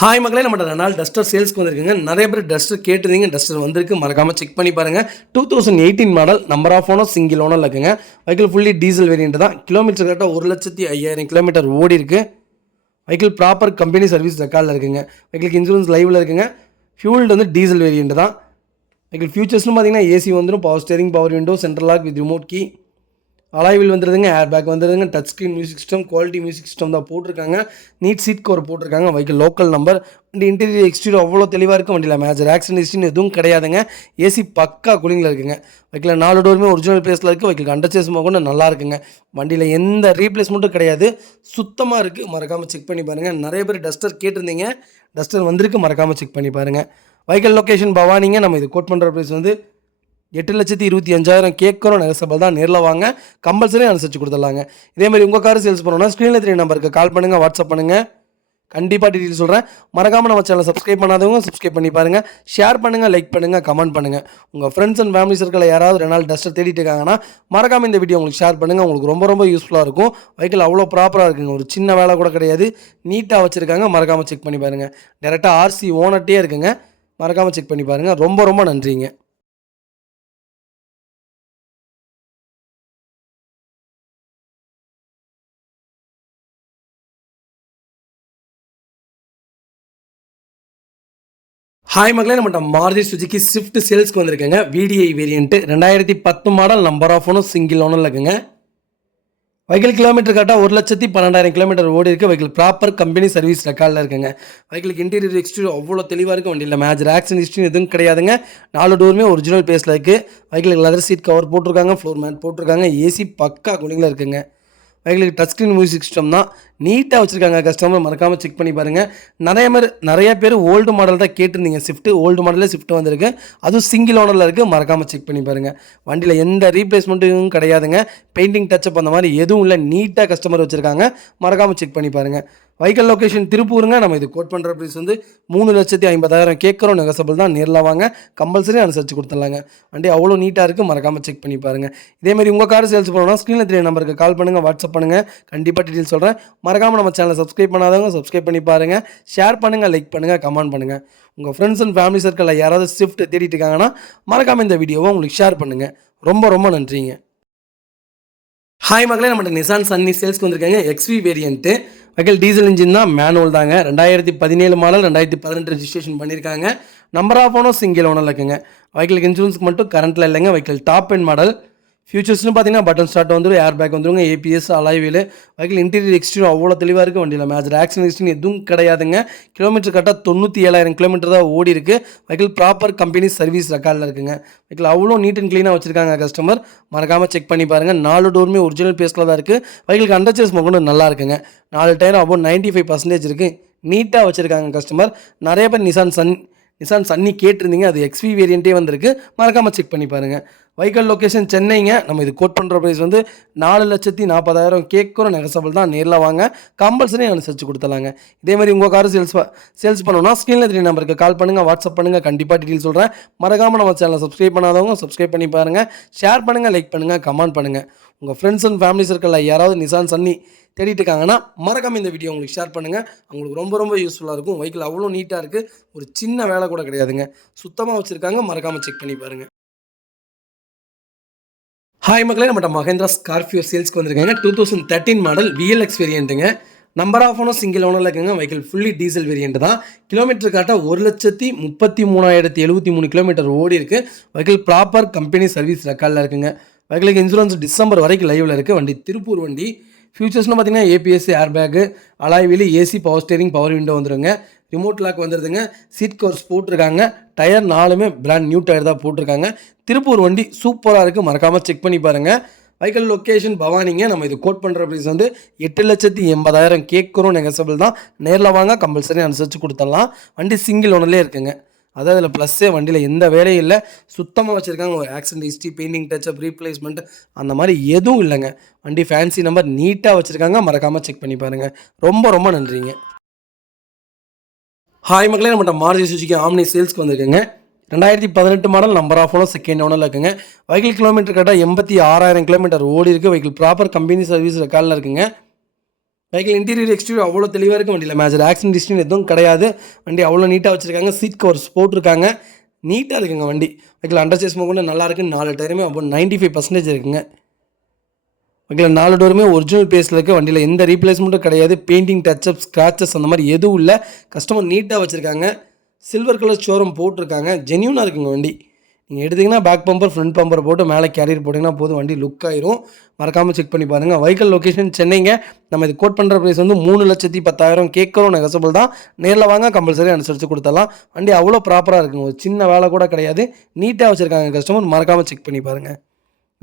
Hi மக்களே, நம்ம Renault duster சேல்ஸ்க்கு வந்திருக்குங்க. நிறைய பேர் டஸ்டர் கேட்டிருந்தீங்க. டஸ்டர் வந்திருக்கு, மறக்காமல் செக் பண்ணி பாருங்கள். 2018 model, number of owner single owner இருக்குங்க. வெஹிக்கிள் ஃபுல்லி டீசல் வேரியன்ட் தான். கிலோமீட்டர் கரெக்டாக 1,05,000 கிலோமீட்டர் ஓடி இருக்குது. வெஹிக்கிள் ப்ராப்பர் கம்பெனி சர்வீஸ் ரெக்கார்டில் இருக்குங்க. வெஹிக்கிளுக்கு இன்சூரன்ஸ் லைவில் இருக்குங்க. ஃபியூல்டு வந்து டீசல் வேரியன்ட் தான். வெஹிக்கிள் ஃபியூச்சர்ஸ்னு பார்த்தீங்கன்னா ஏசி வந்துடும், power steering, power window, central lock with remote key, அலாய்வில் வந்துடுதுங்க, ஏர் பேக் வந்துடுதுங்க, touch screen music system, quality music system தான் போட்டிருக்காங்க. நீட் சீட் கவர் போட்டிருக்காங்க. Vehicle local number. வண்டி இன்டீரியர் எக்ஸ்டீரியர் அவ்வளோ தெளிவாக இருக்கும். வண்டியில் மேஜர் ஆக்சிடென்ட் ஹிஸ்ட்ரின்னு எதுவும் கிடையாதுங்க. ஏசி பக்கா கூலிங்கில் இருக்குங்க. வெஹிக்கிள் 4 டோருமே ஒரிஜினல் பிளேஸில் இருக்குது. வெஹிக்கிள் அண்டர்சேஸ் கூட நல்லா இருக்குங்க. வண்டியில் எந்த ரீப்ளேஸ்மெண்ட்டும் கிடையாது, சுத்தமாக இருக்குது. மறக்காமல் செக் பண்ணி பாருங்கள். நிறைய பேர் டஸ்டர் கேட்டிருந்தீங்க, டஸ்டர் வந்திருக்கு, மறக்காமல் செக் பண்ணி பாருங்கள். வெஹிக்கிள் லொக்கேஷன் பவானிங்க. நம்ம இது கோட் பண்ணுற ப்ரைஸ் வந்து 8,25,000 கேட்குறோம். நெகசபிள் தான். நேரில் வாங்க, கம்பல்சரி அனுசரித்து கொடுத்துடலாங்க. இதேமாதிரி உங்கள் கார் சேல்ஸ் பண்ணணும்னா ஸ்க்ரீனில் 3 நம்பருக்கு கால் பண்ணுங்கள், வாட்ஸ்அப் பண்ணுங்கள். கண்டிப்பாக டீட்டெயில் சொல்கிறேன். மறக்காமல் நம்ம சேனலை சப்ஸ்கிரைப் பண்ணாதவங்க சப்ஸ்கிரைப் பண்ணி பாருங்கள். ஷேர் பண்ணுங்கள், லைக் பண்ணுங்கள், கமெண்ட் பண்ணுங்கள். உங்கள் ஃப்ரெண்ட்ஸ் அண்ட் ஃபேமிலி சர்க்கிளில் யாராவது ரெனால் டஸ்டர் தேடிட்டு இருக்காங்கன்னா மறக்காமல் இந்த வீடியோ உங்களுக்கு ஷேர் பண்ணுங்கள். உங்களுக்கு ரொம்ப ரொம்ப யூஸ்ஃபுல்லாக இருக்கும். வெஹிக்கிள் அவ்வளோ ப்ராப்பராக இருக்குங்க. ஒரு சின்ன வேலை கூட கிடையாது, நீட்டாக வச்சுருக்காங்க. மறக்காமல் செக் பண்ணி பாருங்கள். டேரெக்டாக ஆர்சி ஓனர்ட்டே இருக்குங்க. மறக்காமல் செக் பண்ணி பாருங்கள். ரொம்ப ரொம்ப நன்றிங்க. ஹாய் மக்களே, நம்மகிட்ட மாருதி சுஜுகி ஸ்விஃப்ட் சேல்ஸ்க்கு வந்திருக்குங்க. VDI variant 2010 model, number of owner single owner இருக்குங்க. வெஹிக்கிள் கிலோமீட்டர் கரெக்டாக 1,12,000 கிலோமீட்டர் ஓடி இருக்குது. வெஹிக்கிள் ப்ராப்பர் கம்பெனி சர்வீஸ் ரெக்கார்டில் இருக்குங்க. வெஹிக்கிளுக்கு இன்டீரியர் எக்ஸ்டீரியர் அவ்வளோ தெளிவாக இருக்குது. வண்டியில் மேஜர் ஆக்சிடென்ட் ஹிஸ்ட்ரி எதுவும் கிடையாதுங்க. 4 டோருமே ஒரிஜினல் பேஸில் இருக்குது. வெஹிக்கிளுக்கு லெதர் சீட் கவர் போட்டிருக்காங்க, ஃப்ளோர் மேட் போட்டிருக்காங்க. ஏசி பக்கா கூலிங்கில் இருக்குங்க. வெஹிக்கிளுக்கு டச் ஸ்க்ரீன் மியூசிக் சிஸ்டம் தான். நீட்டாக வச்சுருக்காங்க. கஸ்டமர் மறக்காமல் செக் பண்ணி பாருங்கள். நிறைய பேர் ஓல்டு மாடல் தான் கேட்டிருந்தீங்க. ஸ்விஃப்ட் ஓல்டு மாடலில் ஸ்விஃப்ட் வந்திருக்கு, அதுவும் சிங்கிள் ஓனரில் இருக்குது. மறக்காமல் செக் பண்ணி பாருங்கள். வண்டியில் எந்த ரீப்ளேஸ்மெண்ட்டும் கிடையாதுங்க. பெயிண்டிங் டச்சப் அந்த மாதிரி எதுவும் இல்லை. நீட்டாக கஸ்டமர் வச்சுருக்காங்க. மறக்காமல் செக் பண்ணி பாருங்கள். வெஹிக்கிள் லொக்கேஷன் திருப்பூருங்க. நம்ம இது கோட் பண்ணுற ப்ரைஸ் வந்து 3,50,000 கேட்குறோம். நெகசபிள் தான். நேரில் வாங்க, கம்பல்சரி அனுசரித்து கொடுத்துடலாங்க. வண்டி அவ்வளோ நீட்டாக இருக்குது. மறக்காமல் செக் பண்ணி பாருங்கள். இதேமாதிரி உங்கள் கார் சேல்ஸ் பண்ணணும்னா ஸ்க்ரீனில் 3 நம்பருக்கு கால் பண்ணுங்கள், வாட்ஸ்அப் பண்ணுங்கள். கண்டிப்பாக டீட்டெயில் சொல்கிறேன். மறக்காமல் நம்ம சேனலை சப்ஸ்கிரைப் பண்ணாதவங்க சப்ஸ்கிரைப் பண்ணி பாருங்கள். ஷேர் பண்ணுங்கள், லைக் பண்ணுங்கள், கமெண்ட் பண்ணுங்கள். உங்கள் ஃப்ரெண்ட்ஸ் அண்ட் ஃபேமிலி சர்க்கிளில் யாராவது ஸ்விஃப்ட் தேடிட்டு இருக்காங்கன்னா மறக்காமல் இந்த வீடியோவை உங்களுக்கு ஷேர் பண்ணுங்கள். ரொம்ப ரொம்ப நன்றிங்க. ஹாய் மக்களே, நம்மகிட்ட நிசான் சன்னி சேல்ஸ்க்கு வந்திருக்காங்க. XV variant. Vehicle diesel engine தான், மேனுவல் தாங்க. 2017 மாடல், 2018 ரெஜிஸ்ட்ரேஷன் பண்ணியிருக்காங்க. Number of owner single owner இருக்குங்க. வெஹிக்கிளுக்கு இன்சூரன்ஸ்க்கு மட்டும் கரண்ட்டில் இல்லைங்க. Vehicle top end model. ஃபியூச்சர்ஸ்னு பார்த்தீங்கன்னா பட்டன் ஸ்டார்ட் வந்துடும், ஏர் பேக் வந்துருங்க, APS, அலாய் வீல். வெஹிக்கிள் இன்டீரியர் எக்ஸ்டீரியர் அவ்வளோ தெளிவாக இருக்குது. வண்டியில் மேஜர் ஆக்சிடென்ட் ஹிஸ்ட்ரி எதுவும் கிடையாதுங்க. கிலோமீட்டர் கரெக்டாக 97,000 கிலோமீட்டர் தான் ஓடி இருக்குது. வெஹிக்கிள் ப்ராப்பர் கம்பெனி சர்வீஸ் ரெக்கார்டில் இருக்குங்க. வெஹிக்கிள் அவ்வளோ நீட் அண்ட் க்ளீனாக வச்சுருக்காங்க. கஸ்டமர் மறக்காமல் செக் பண்ணி பாருங்கள். 4 டோருமே ஒரிஜினல் பேஸில் தான் இருக்குது. வெஹிக்கிளுக்கு அண்டர்சேஸ் கூட நல்லா இருக்குங்க. 4 டயர் அபோவ் 95% இருக்குது. நீட்டாக வச்சுருக்காங்க கஸ்டமர். நிறைய பேர் நிசான் சன்னி கேட்டிருந்தீங்க, அது XV வேரியண்ட்டே வந்திருக்கு. மறக்காமல் செக் பண்ணி பாருங்கள். வெஹிக்கிள் லொக்கேஷன் சென்னைங்க. நம்ம இது கோட் பண்ணுற ப்ரைஸ் வந்து 4,40,000 கேட்குறோம். நெகசபிள் தான். நேரில் வாங்க, கம்பல்சரி அனுசரித்து கொடுத்துலாங்க. இதேமாதிரி உங்கள் கார் சேல்ஸ் பண்ணணும்னா ஸ்க்ரீனில் 3 நம்பருக்கு கால் பண்ணுங்கள், வாட்ஸ்அப் பண்ணுங்கள். கண்டிப்பாக டீட்டெயில் சொல்கிறேன். மறக்காமல் நம்ம சேனலை சப்ஸ்கிரைப் பண்ணாதவங்க சப்ஸ்கிரைப் பண்ணி பாருங்கள். ஷேர் பண்ணுங்கள், லைக் பண்ணுங்கள், கமெண்ட் பண்ணுங்கள். உங்கள் ஃப்ரெண்ட்ஸ் அண்ட் ஃபேமிலி சர்க்கிளில் யாராவது நிசான் சன்னி தேடிட்டு இருக்காங்கன்னா மறக்காமல் இந்த வீடியோ உங்களுக்கு ஷேர் பண்ணுங்கள். அவங்களுக்கு ரொம்ப ரொம்ப யூஸ்ஃபுல்லாக இருக்கும். வெஹிக்கிள் அவ்வளோ நீட்டாக இருக்குது. ஒரு சின்ன வேலை கூட கிடையாதுங்க. சுத்தமாக வச்சுருக்காங்க. மறக்காமல் செக் பண்ணி பாருங்கள். ஹாய் மக்களே, நம்மகிட்ட மஹேந்திரா ஸ்கார்பியோ சேல்ஸ்க்கு வந்திருக்காங்க. 2013 மாடல், VLX வேரியண்ட்டுங்க. நம்பர் ஆஃப் ஓனர் சிங்கிள் ஓனரில் இருக்குங்க. வெஹிக்கிள் ஃபுல்லி டீசல் வேரியண்ட் தான். கிலோமீட்டர் கரெக்டாக 1,33,073 கிலோமீட்டர் ஓடி இருக்குது. வெஹிக்கிள் ப்ராப்பர் கம்பெனி சர்வீஸ் ரெக்கார்டில் இருக்குங்க. வெஹிக்கிளுக்கு இன்சூரன்ஸ் டிசம்பர் வரைக்கும் லைவில் இருக்குது. வண்டி திருப்பூர் வண்டி. ஃபியூச்சர்ஸ்னு பார்த்தீங்கன்னா APS, air bag, alloy wheel, AC, power steering, power window வந்துடுங்க. ரிமோட் லாக் வந்துடுதுங்க. சீட் கவர்ஸ் போட்டிருக்காங்க. டயர் 4மே பிராண்ட் நியூ டயர் தான் போட்டிருக்காங்க. திருப்பூர் வண்டி சூப்பராக இருக்குது. மறக்காமல் செக் பண்ணி பாருங்கள். வெஹிக்கிள் லொக்கேஷன் பவானிங்க. நம்ம இது கோட் பண்ணுற ப்ரைஸ் வந்து 8,80,000 கேட்குறோம். நெகசபிள் தான். நேரில் வாங்க, கம்பல்சரி அனுசரித்து கொடுத்துடலாம். வண்டி சிங்கிள் ஓனர்லேயே இருக்குங்க. அதாவது அதில் ப்ளஸ்ஸே, வண்டியில் எந்த வேலையும் இல்லை. சுத்தமாக வச்சுருக்காங்க. ஒரு accident history, painting touch-up, replacement அந்த மாதிரி எதுவும் இல்லைங்க. வண்டி ஃபேன்சி நம்பர் நீட்டாக வச்சுருக்காங்க. மறக்காமல் செக் பண்ணி பாருங்கள். ரொம்ப ரொம்ப நன்றிங்க. ஹாய் மக்களே, நம்மகிட்ட மாருதி சுஜுகி ஆம்னி சேல்ஸ்க்கு வந்திருக்குங்க. 2018 model, number of owner second ஓனரில் இருக்குங்க. வெஹிக்கிள் கிலோமீட்டர் கரெக்டாக 86,000 கிலோமீட்டர் ஓடி இருக்குது. வெஹிக்கிள் ப்ராப்பர் கம்பெனி சர்வீஸ் ரெக்கார்டில் இருக்குங்க. வெஹிக்கிள் இன்டீரியர் எக்ஸ்டீரியர் அவ்வளோ தெளிவாக இருக்குது. வண்டியில் மேஜர் ஆக்சிடென்ட் ஹிஸ்ட்ரி எதுவும் கிடையாது. வண்டி அவ்வளோ நீட்டாக வச்சுருக்காங்க. சீட் கவர்ஸ் போட்டிருக்காங்க. நீட்டாக இருக்குங்க வண்டி. வெஹிக்கிள் அண்டர் சேஸ் கூட நல்லா இருக்குது. 4 டயருமே அப்போ 95% இருக்குங்க. வெஹிக்கிள் 4 டோருமே ஒரிஜினல் பேஸில் இருக்குது. வண்டியில் எந்த ரீப்ளேஸ்மெண்ட்டும் கிடையாது. பெயிண்டிங், டச்சப், ஸ்க்ராச்சஸ் அந்த மாதிரி எதுவும் இல்லை. கஸ்டமர் நீட்டாக வச்சுருக்காங்க. சில்வர் கலர் ஷோரூம் போட்டிருக்காங்க. ஜென்யூனாக இருக்குங்க வண்டி. நீங்கள் எடுத்திங்கன்னா பேக் பம்பர், ஃப்ரண்ட் பம்பர் போட்டு மேலே கேரியர் போட்டிங்கன்னா போதும், வண்டி லுக் ஆயிரும். மறக்காமல் செக் பண்ணி பாருங்கள். வெஹிக்கிள் லொக்கேஷன் சென்னைங்க. நம்ம இது கோட் பண்ணுற ப்ரைஸ் வந்து 3,10,000 கேட்குறோம். நெகசபிள் தான். நேரில் வாங்க, கம்பல்சரி அனுசரித்து கொடுத்துடலாம். வண்டி அவ்வளோ ப்ராப்பராக இருக்குங்க. ஒரு சின்ன வேலை கூட கிடையாது. நீட்டாக வச்சுருக்காங்க கஸ்டமர். மறக்காமல் செக் பண்ணி பாருங்கள்.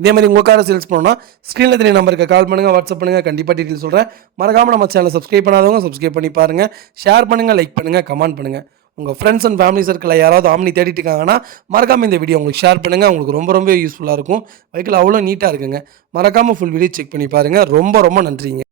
இதே மாதிரி உங்கள் காரை சேல்ஸ் பண்ணணும்னா ஸ்க்ரீனில் தெரிய நம்பருக்கு கால் பண்ணுங்கள், வாட்ஸ்அப் பண்ணுங்கள். கண்டிப்பாக டீட்டெயில் சொல்கிறேன். மறக்காமல் நம்ம சேனலை சப்ஸ்கிரைப் பண்ணாதவங்க சப்ஸ்கிரைப் பண்ணி பாருங்கள். ஷேர் பண்ணுங்கள், லைக் பண்ணுங்கள், கமெண்ட் பண்ணுங்கள். உங்கள் ஃப்ரெண்ட்ஸ் அண்ட் ஃபேமிலி சர்க்கிளில் யாராவது ஆம்னி தேடிட்டு இருக்காங்கன்னா மறக்காமல் இந்த வீடியோ உங்களுக்கு ஷேர் பண்ணுங்கள். உங்களுக்கு ரொம்ப யூஸ்ஃபுல்லாக இருக்கும். வெஹிக்கிள் அவ்வளோ நீட்டாக இருக்குங்க. மறக்காமல் ஃபுல் வீடியோ செக் பண்ணி பாருங்கள். ரொம்ப நன்றிங்க.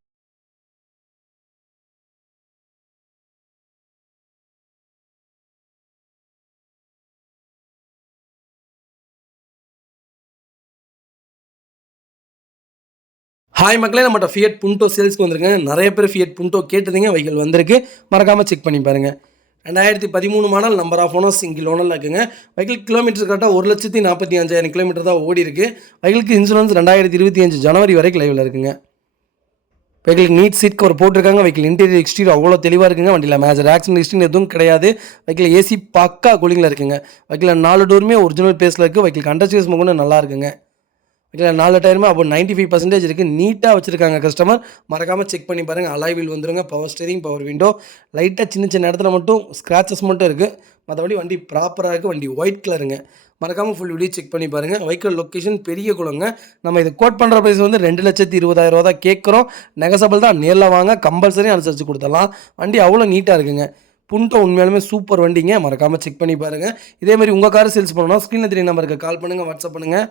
ஹாய் மக்களே, நம்மகிட்ட ஃபியட் புண்டோ சேல்ஸ்க்கு வந்திருக்கேன். நிறைய பேர் ஃபியட் புண்டோ கேட்டதுங்க. வெஹிக்கிள் வந்திருக்கு. மறக்காமல் செக் பண்ணி பாருங்கள். 2013 model, number of owner, single ஓனரில் இருக்குங்க. வெஹிக்கிள் கிலோமீட்டர் கரெக்டாக 1,45,000 கிலோமீட்டர் தான் ஓடி இருக்குது. வெஹிக்கிளுக்கு இன்சூரன்ஸ் 2025 ஜனவரி வரைக்கும் லைவில் இருக்குங்க. வெஹிக்கிள் நீட் சீட் கவர் போட்டிருக்காங்க. வெஹிக்கிள் இன்டீரியர் எக்ஸ்டீரியர் அவ்வளோ தெளிவாக இருக்குங்க. வண்டியில் மேஜர் ஆக்சிடென்ட் ஹிஸ்ட்ரி எதுவும் கிடையாது. வெஹிக்கிள் ஏசி பக்கா கூலிங்கில் இருக்குங்க. வெஹிக்கிள் 4 டோருமே ஒரிஜினல் பேஸில் இருக்குது. வெஹிக்கிள் கண்டர்ச்சியஸ் கூட நல்லா இருக்குங்க. வெஹிக்கிள் 4 டயருமே அப்போ 95% இருக்குது. நீட்டாக வச்சுருக்காங்க கஸ்டமர். மறக்காமல் செக் பண்ணி பாருங்கள். அலாய் வீல் வந்துருங்க. Power steering, power window. லைட்டாக சின்ன இடத்துல மட்டும் ஸ்க்ராச்சஸ் மட்டும் இருக்குது. மற்றபடி வண்டி ப்ராப்பராக இருக்குது. வண்டி ஒயிட் கலருங்க. மறக்காமல் ஃபுல் வீடியோ செக் பண்ணி பாருங்கள். வெஹிக்கிள் லொக்கேஷன் பெரிய குளங்க. நம்ம இது கோட் பண்ணுற ப்ரைஸ் வந்து 2,20,000 தான் கேட்குறோம். நெகசபிள் தான். நேரில் வாங்க, கம்பல்சரி அனுசரித்து கொடுத்துடலாம். வண்டி அவ்வளோ நீட்டாக இருக்குங்க. புண்டோ உண்மையாலுமே சூப்பர் வண்டிங்க. மறக்காமல் செக் பண்ணி பாருங்கள். இதேமாதிரி உங்கள் காரை சேல்ஸ் பண்ணணும்னா ஸ்க்ரீனில் தெரிய நம்பருக்கு கால் பண்ணுங்கள், வாட்ஸ்அப் பண்ணுங்கள்.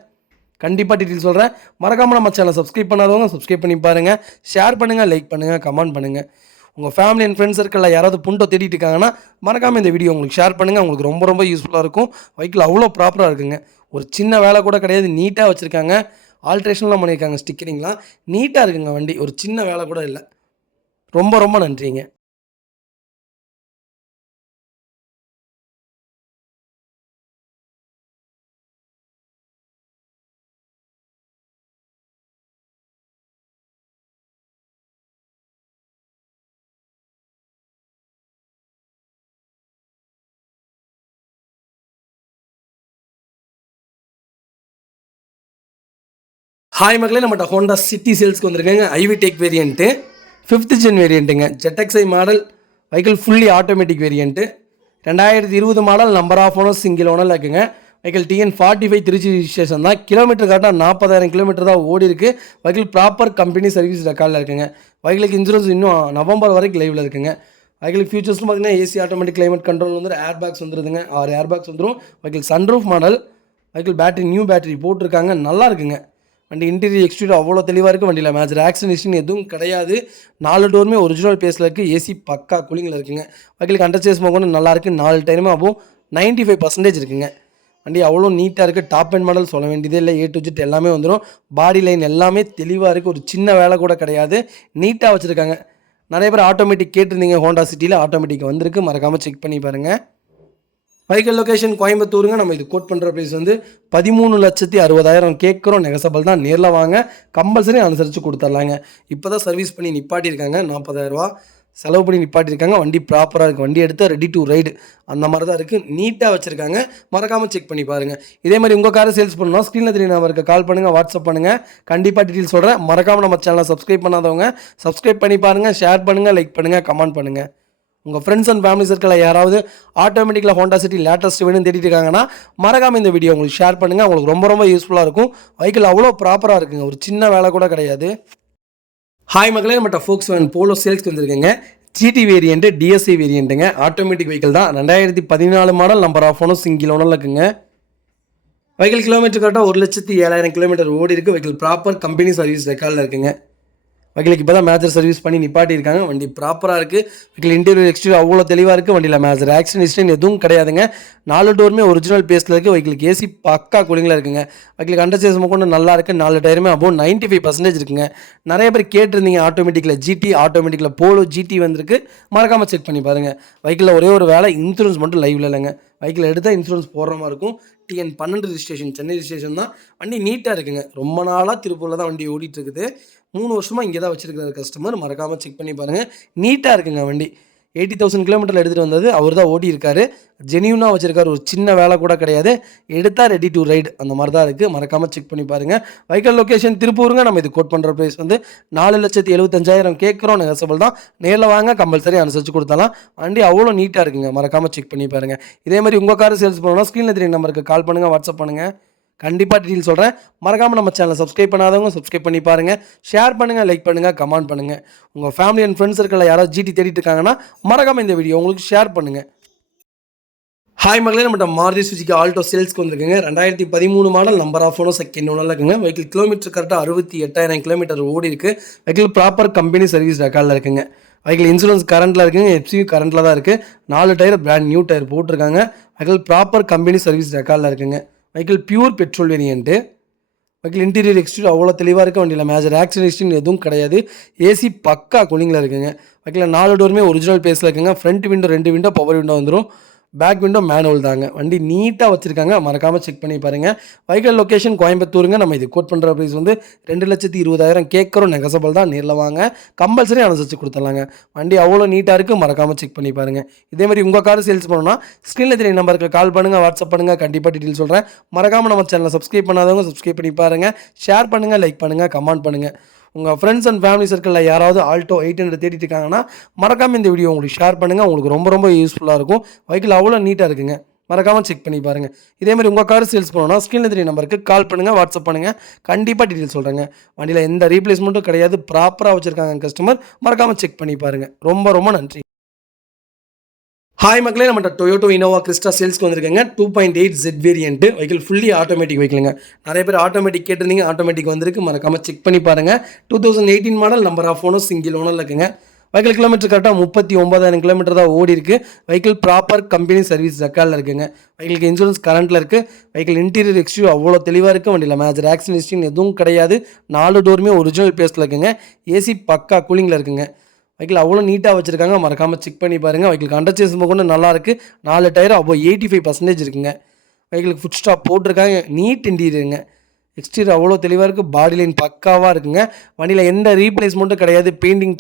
கண்டிப்பாக டீட்டெயில் சொல்கிறேன். மறக்காமல் நம்ம சேனலை சப்ஸ்கிரைப் பண்ணாதவங்க சப்ஸ்கிரைப் பண்ணி பாருங்கள். ஷேர் பண்ணுங்கள், லைக் பண்ணுங்கள், கமெண்ட் பண்ணுங்கள். உங்கள் ஃபேமிலி அண்ட் ஃப்ரெண்ட்ஸ் சர்க்கிளில் யாராவது புண்டோ தேடிட்டு இருக்காங்கன்னா மறக்காமல் இந்த வீடியோ உங்களுக்கு ஷேர் பண்ணுங்கள். உங்களுக்கு ரொம்ப யூஸ்ஃபுல்லாக இருக்கும். வெஹிக்கிள் அவ்வளோ ப்ராப்பராக இருக்குங்க. ஒரு சின்ன வேலை கூட கிடையாது. நீட்டாக வச்சுருக்காங்க. ஆல்ட்ரேஷன்லாம் பண்ணியிருக்காங்க. ஸ்டிக்கரிங்லாம் நீட்டாக இருக்குங்க. வண்டி ஒரு சின்ன வேலை கூட இல்லை. ரொம்ப நன்றிங்க. ஹாய் மக்களே, நம்மகிட்ட ஹோண்டா சிட்டி சேல்ஸ்க்கு வந்திருக்காங்க. IVTEC variant, 5th gen வேரியண்ட்டுங்க. ZXi மாடல். Vehicle fully automatic variant. 2020 model, number of owner, single ஓனரில் இருக்குங்க. வெஹிக்கிள் TN45 திருச்சி ரிஜிஸ்ட்ரேஷன் தான். கிலோமீட்டர் கரெக்டாக 40,000 கிலோமீட்டர் தான் ஓடி இருக்குது. வெஹிக்கிள் ப்ராப்பர் கம்பெனி சர்வீஸ் ரெக்கார்டில் இருக்குங்க. வெஹிக்கிளுக்கு இன்சூரன்ஸ் இன்னும் நவம்பர் வரைக்கும் லைவில் இருக்குங்க. வெஹிக்கிள் ஃபியூச்சர்ஸ்னு பார்த்தீங்கன்னா ஏசி, ஆட்டோமேட்டிக் கிளைமேட் கண்ட்ரோல் வந்து ஏர் பேக்ஸ் வந்துருதுங்க. 6 ஏர் பேக்ஸ் வந்துடும். Vehicle sunroof model. Vehicle battery new battery போட்டிருக்காங்க. நல்லா இருக்குங்க. வண்டி இன்டீரியர் எக்ஸ்டீரியர் அவ்வளோ தெளிவாக இருக்குது. வண்டியில் மேஜர் ஆக்சிடென்ட் ஹிஸ்ட்ரி எதுவும் கிடையாது. 4 டோருமே ஒரிஜினல் பேஸில் இருக்குது. ஏசி பக்கா கூலிங்கில் இருக்குங்க. வெஹிக்கிள் அண்டர்சேஸ் கூட நல்லா இருக்குது. 4 டயருமே அப்போ 95% இருக்குங்க. வண்டி அவ்வளோ நீட்டாக இருக்குது. டாப் அண்ட் மாடல் சொல்ல வேண்டியதே இல்லை. A to Z எல்லாமே வந்துடும். பாடி லைன் எல்லாமே தெளிவாக இருக்குது. ஒரு சின்ன வேலை கூட கிடையாது. நீட்டாக வச்சுருக்காங்க. நிறைய பேர் ஆட்டோமேட்டிக் கேட்டிருந்தீங்க. ஹோண்டா சிட்டியில் ஆட்டோமேட்டிக் வந்திருக்கு. மறக்காமல் செக் பண்ணி பாருங்கள். வெஹிக்கிள் லொக்கேஷன் கோயம்புத்தூருங்க. நம்ம இது கோட் பண்ணுற ப்ரைஸ் வந்து 13,60,000 கேட்குறோம். நெகசபிள் தான். நேரில் வாங்க, கம்பல்சரி அனுசரித்து கொடுத்துர்லாங்க. இப்போ தான் சர்வீஸ் பண்ணி நிப்பாட்டியிருக்காங்க. 40,000 செலவு பண்ணி நிப்பாட்டியிருக்காங்க. வண்டி ப்ராப்பராக இருக்குது. வண்டி எடுத்தால் ரெடி டு ரைடு அந்த மாதிரி தான் இருக்குது. நீட்டாக வச்சுருக்காங்க. மறக்காமல் செக் பண்ணி பாருங்கள். இதே மாதிரி உங்கள் காரை சேல்ஸ் பண்ணணும் ஸ்க்ரீனில் தெரிய நம்பருக்கு கால் பண்ணுங்கள், வாட்ஸ்அப் பண்ணுங்கள். கண்டிப்பாக டீட்டெயில் சொல்கிறேன். மறக்காமல் நம்ம சேனலை சப்ஸ்கிரைப் பண்ணாதவங்க சப்ஸ்கிரைப் பண்ணி பாருங்கள். ஷேர் பண்ணுங்கள், லைக் பண்ணுங்கள், கமெண்ட் பண்ணுங்கள். உங்கள் ஃப்ரெண்ட்ஸ் அண்ட் ஃபேமிலி சர்க்கிளில் யாராவது ஆட்டோமேட்டிக்கில் ஹோண்டா சிட்டி லேட்டஸ்ட் வேணும்னு தேடிட்டு இருக்காங்கன்னா மறக்காமல் இந்த வீடியோ உங்களுக்கு ஷேர் பண்ணுங்கள். உங்களுக்கு ரொம்ப யூஸ்ஃபுல்லாக இருக்கும். வெஹிக்கிள் அவ்வளோ ப்ராப்பராக இருக்குங்க. ஒரு சின்ன வேலை கூட கிடையாது. ஹாய் மக்களே, நம்மகிட்ட Volkswagen போலோ சேல்ஸ்க்கு வந்துருக்குங்க. GT வேரியண்ட்டு, DSI வேரியண்ட்டுங்க. ஆட்டோமேட்டிக் வெஹிக்கிள் தான். 2014 model, number of owner, single ஓனரில் இருக்குங்க. வெஹிக்கிள் கிலோமீட்டர் கரெக்டாக 1,07,000 கிலோமீட்டர் ஓடி இருக்குது. வெஹிக்கிள் ப்ராப்பர் கம்பெனி சர்வீஸ் ரெக்கார்டில் இருக்குங்க. வண்டிக்கு இப்போ தான் மேஜர் சர்வீஸ் பண்ணி நிப்பாட்டியிருக்காங்க. வண்டி ப்ராப்பராக இருக்குது. வண்டியில் இன்டீரியர் எக்ஸ்டீரியர் அவ்வளோ தெளிவாக இருக்குது. வண்டியில் மேஜர் ஆக்சிடென்ட் ஹிஸ்டரி எதுவும் கிடையாதுங்க. 4 டோருமே ஒரிஜினல் பேஸில் இருக்குது. வண்டிக்கு ஏசி பக்கா கூலிங்கில் இருக்குங்க. வண்டிக்கு அண்டர்சேஸ் கொண்டு நல்லா இருக்குது. 4 டயருமே அபோவ் 95% இருக்குங்க. நிறைய பேர் கேட்டிருந்தீங்க ஆட்டோமேட்டிக்கில் ஜிடி, ஆட்டோமேட்டிக்கில் போலோ ஜிடி வந்திருக்கு. மறக்காமல் செக் பண்ணி பாருங்கள். வெஹிக்கிளில் ஒரே ஒரு வேலை இன்சூரன்ஸ் மட்டும் லைவில் இல்லைங்க. வெஹிக்கிள் எடுத்தால் இன்சூரன்ஸ் போடுற மாதிரி இருக்கும். TN 12 ரிஜிஸ்ட்ரேஷன், சென்னை ரிஜிஸ்ட்ரேஷன் தான். வண்டி நீட்டாக இருக்குங்க. ரொம்ப நாளாக திருப்பூரில் தான் வண்டி ஓடிட்டு இருக்குது. 3 வருஷமாக இங்கே தான் வச்சிருக்கிற கஸ்டமர். மறக்காமல் செக் பண்ணி பாருங்கள். நீட்டாக இருக்குங்க வண்டி. 80,000 கிலோமீட்டரில் எடுத்துகிட்டு வந்தது. அவர் தான் ஓடி இருக்காரு. ஜெனியூனாக வச்சிருக்காரு. ஒரு சின்ன வேலை கூட கிடையாது. எடுத்தால் ரெடி டு ரைடு அந்த மாதிரி தான் இருக்குது. மறக்காமல் செக் பண்ணி பாருங்கள். வெஹிக்கல் லொக்கேஷன் திருப்பூருங்க. நம்ம இது கோட் பண்ணுற ப்ரைஸ் வந்து 4,75,000 கேட்குறோம். நெகசபிள் தான். நேரில் வாங்க, கம்பல்சரி அனுசரித்து கொடுத்தாலாம். வண்டி அவ்வளோ நீட்டாக இருக்குங்க. மறக்காமல் செக் பண்ணி பாருங்கள். இதே மாதிரி உங்கள் கார் சேல்ஸ் பண்ணணும்னா ஸ்க்ரீனில் தெரிய நம்பருக்கு கால் பண்ணுங்கள், வாட்ஸ்அப் பண்ணுங்கள். கண்டிப்பாக டீட்டெயில் சொல்கிறேன். மறக்காமல் நம்ம சேனலை சப்ஸ்கிரைப் பண்ணாதவங்க சப்ஸ்கிரைப் பண்ணி பாருங்கள். ஷேர் பண்ணுங்கள், லைக் பண்ணுங்கள், கமெண்ட் பண்ணுங்கள். உங்கள் ஃபேமிலி அண்ட் ஃப்ரெண்ட்ஸ் சர்க்கிளில் யாராவது ஜிடி தேடிட்டு இருக்காங்கன்னா மறக்காமல் இந்த வீடியோ உங்களுக்கு ஷேர் பண்ணுங்கள். ஹாய் மகளே, நம்மகிட்ட மாருதி சுஜுகி ஆல்டோ சேல்ஸ்க்கு வந்துருக்குங்க. 2013 model, number of owner second ஓனரில் இருக்குங்க. வெஹிக்கிள் கிலோமீட்டர் கரெக்டாக 68,000 கிலோமீட்டர் ஓடி இருக்குது. வெஹிக்கிள் ப்ராப்பர் கம்பெனி சர்வீஸ் ரெக்கார்டில் இருக்குங்க. வெஹிக்கிள் இன்சூரன்ஸ் கரண்ட்டில் இருக்குங்க. எஃப்சியூ கரண்ட்டில் தான் இருக்குது. 4 டயர் பிராண்ட் நியூ டயர் போட்டிருக்காங்க. வெஹிக்கிள் ப்ராப்பர் கம்பெனி சர்வீஸ் ரெக்கார்டில் இருக்குங்க. Vehicle pure petrol variant. Vehicle interior exterior அவ்வளோ தெளிவாக இருக்குது. வண்டியில் மேஜர் ஆக்சிடென்ட் எதுவும் கிடையாது. ஏசி பக்கா கூலிங்கில் இருக்குங்க. வெஹிக்கிள் 4 டோருமே ஒரிஜினல் பேஸில் இருக்குங்க. Front window 2 window power window வந்துடும். பேக் விண்டோ மேனுவல் தாங்க. வண்டி நீட்டாக வச்சுருக்காங்க. மறக்காமல் செக் பண்ணி பாருங்கள். வெஹிக்கிள் லொக்கேஷன் கோயம்புத்தூருங்க. நம்ம இது கோட் பண்ணுற ப்ரைஸ் வந்து 2,20,000 கேட்குறோம். நெகசபிள் தான். நேரில் வாங்க, கம்பல்சரி அனுசரித்து கொடுத்துடலாங்க. வண்டி அவ்வளோ நீட்டாக இருக்குது. மறக்காமல் செக் பண்ணி பாருங்கள். இதே மாதிரி உங்கள் கார் சேல்ஸ் பண்ணணும்னா ஸ்க்ரீனில் தெரிய நம்பருக்கு கால் பண்ணுங்கள், வாட்ஸ்அப் பண்ணுங்கள். கண்டிப்பாக டீட்டெயில் சொல்கிறேன். மறக்காமல் நம்ம சேனலை சப்ஸ்கிரைப் பண்ணாதவங்க சப்ஸ்கிரைப் பண்ணி பாருங்கள். ஷேர் பண்ணுங்கள், லைக் பண்ணுங்கள், கமெண்ட் பண்ணுங்கள். உங்கள் ஃப்ரெண்ட்ஸ் அண்ட் ஃபேமிலி சர்க்கிளில் யாராவது ஆல்டோ 800 தேடிட்டு இருக்காங்கன்னா மறக்காமல் இந்த வீடியோ உங்களுக்கு ஷேர் பண்ணுங்கள். உங்களுக்கு ரொம்ப ரொம்ப யூஸ்ஃபுல்லாக இருக்கும். வெஹிக்கிள் அவ்வளோ நீட்டாக இருக்குங்க. மறக்காமல் செக் பண்ணி பாருங்கள். இதேமாதிரி உங்கள் கார் சேல்ஸ் பண்ணணும்னா ஸ்க்ரீனில் தெரிய நம்பருக்கு கால் பண்ணுங்கள், வாட்ஸ்அப் பண்ணுங்கள். கண்டிப்பாக டீட்டெயில் சொல்கிறேங்க. வண்டியில் எந்த ரீப்ளேஸ்மெண்ட்டும் கிடையாது. ப்ராப்பராக வச்சுருக்காங்க கஸ்டமர். மறக்காமல் செக் பண்ணி பாருங்கள். ரொம்ப ரொம்ப நன்றி. ஹாய் மக்களே, நம்மகிட்ட டொயோட்டோ இனோவா கிறிஸ்டா சேல்ஸ்க்கு வந்திருக்கேங்க. 2.8 Z variant. Vehicle fully automatic வெஹிக்கிளுங்க. நிறைய பேர் ஆட்டோமேட்டிக் கேட்டிருந்தீங்க. ஆட்டோமேட்டிக் வந்திருக்கு. மறக்காமல் செக் பண்ணி பாருங்கள். 2018 model, number of owner single ஓனரில் இருக்குங்க. வெஹிக்கிள் கிலோமீட்டர் கரெக்டாக 39,000 கிலோமீட்டர் தான் ஓடி இருக்குது. வெஹிக்கிள் ப்ராப்பர் கம்பெனி சர்வீஸ் ரெக்கார்டில் இருக்குங்க. வெஹிக்கிளுக்கு இன்சூரன்ஸ் கரண்ட்டில் இருக்குது. வெஹிக்கிள் இன்டீரியர் எக்ஸ்டீரியர் அவ்வளோ தெளிவாக இருக்குது. வண்டியில் மேஜர் ஆக்சிடென்ட் ஹிஸ்டரி எதுவும் கிடையாது. 4 டோருமே ஒரிஜினல் பேஸில் இருக்குங்க. ஏசி பக்கா கூலிங்கில் இருக்குங்க. வெஹிக்கிள் அவ்வளோ நீட்டாக வச்சுருக்காங்க. மறக்காமல் செக் பண்ணி பாருங்கள். வெஹிக்கிள் அண்டர்சேஸ் கொண்டு நல்லா இருக்குது. 4 டயர் அபோவ் 85% இருக்குங்க. வெஹிக்கிளுக்கு ஃபுட் ஸ்டாப் போட்டிருக்காங்க. நீட் இன்டீரியருங்க. எக்ஸ்டீரியர் அவ்வளோ தெளிவாக இருக்குது. பாடி லைன் பக்காவாக இருக்குங்க. வண்டியில் எந்த ரீப்ளேஸ்மெண்ட்டும் கிடையாது. பெயிண்டிங்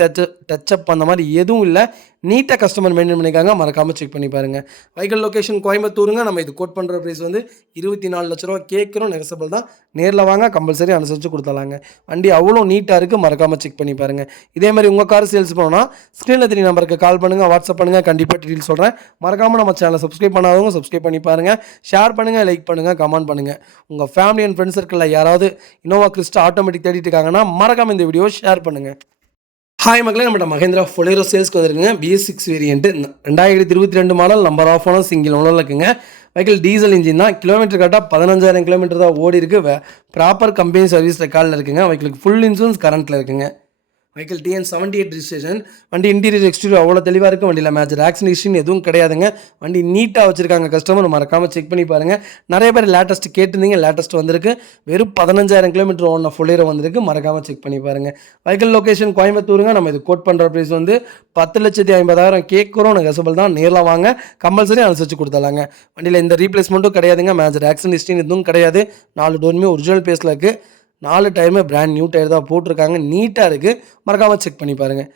டச்சப் அந்த மாதிரி எதுவும் இல்லை. நீட்டாக கஸ்டமர் மெயின்டைன் பண்ணியிருக்காங்க. மறக்காமல் செக் பண்ணி பாருங்கள். வெஹிக்கிள் லொக்கேஷன் கோயம்புத்தூருங்க. நம்ம இது கோட் பண்ணுற ப்ரைஸ் வந்து 24 லட்ச ரூபா கேட்குறோம். நெகசபிள் தான். நேரில் வாங்க, கம்பல்சரி அனுசரித்து கொடுத்தலாங்க. வண்டி அவ்வளோ நீட்டாக இருக்குது. மறக்காமல் செக் பண்ணி பாருங்கள். இதே மாதிரி உங்கள் கார் சேல்ஸ் பண்ணணும்னா ஸ்க்ரீனில் தெரிய நம்பருக்கு கால் பண்ணுங்கள், வாட்ஸ்அப் பண்ணுங்கள். கண்டிப்பாக டீட்டெயில் சொல்கிறேன். மறக்காமல் நம்ம சேனலை சப்ஸ்கிரைப் பண்ணாதவங்க சப்ஸ்கிரைப் பண்ணி பாருங்கள். ஷேர் பண்ணுங்கள், லைக் பண்ணுங்கள், கமெண்ட் பண்ணுங்கள். உங்கள் ஃபேமிலி அண்ட் ஃப்ரெண்ட்ஸ் சர்க்கிளில் யாராவது இனோவா கிறிஸ்டா ஆட்டோமேட்டிக் தேடிட்டு இருக்காங்கன்னா மறக்காமல் இந்த வீடியோ ஷேர் பண்ணுங்கள். ஹாய் மக்களே, நம்மகிட்ட மஹேந்திரா பொலேரோ சேல்ஸ்க்கு வந்துருக்குங்க. BS6 variant, 2022 model, number of owner single ஓனரில் இருக்குங்க. வெஹிக்கிள் டீசல் இன்ஜின் தான். கிலோமீட்டர் கரெக்டாக 15,000 கிலோமீட்டர் தான் ஓடி இருக்குது. ப்ராப்பர் கம்பெனி சர்வீஸ் ரெக்கார்டில் இருக்குங்க. வெஹிக்கிளுக்கு ஃபுல் இன்சூரன்ஸ் கரண்ட்டில் இருக்குங்க. Vehicle TN 78 registration. வண்டி இன்டீரியர் எக்ஸ்டீரியர் அவ்வளோ தெளிவாக இருக்குது. வண்டியில் மேஜர் ஆக்சிடென்ட் ஹிஸ்டரி எதுவும் கிடையாதுங்க. வண்டி நீட்டாக வச்சுருக்காங்க கஸ்டமர். மறக்காமல் செக் பண்ணி பாருங்கள். நிறைய பேர் லேட்டஸ்ட் கேட்டிருந்தீங்க. லேட்டஸ்ட் வந்திருக்கு. வெறும் 15,000 கிலோமீட்டர் ஓடின ஃபுல்லேரோ வந்திருக்கு. மறக்காமல் செக் பண்ணி பாருங்கள். வெஹிக்கிள் லொக்கேஷன் கோயம்புத்தூருங்க. நம்ம இது கோட் பண்ணுற ப்ரைஸ் வந்து 10,50,000 கேட்குறோம். நெகசபிள் தான். நேரில் வாங்க, கம்பல்சரி அனுசரித்து கொடுத்தலாங்க. வண்டியில் எந்த ரீப்ளேஸ்மெண்ட்டும் கிடையாதுங்க. மேஜர் ஆக்சிடென்ட் ஹிஸ்டரி எதுவும் கிடையாது. 4 டோருமே ஒரிஜினல் பேஸில் இருக்குது. 4 டயருமே பிராண்ட் நியூ டயர் தான் போட்டிருக்காங்க. நீட்டாக இருக்குது. மறக்காமல் செக் பண்ணி பாருங்கள்.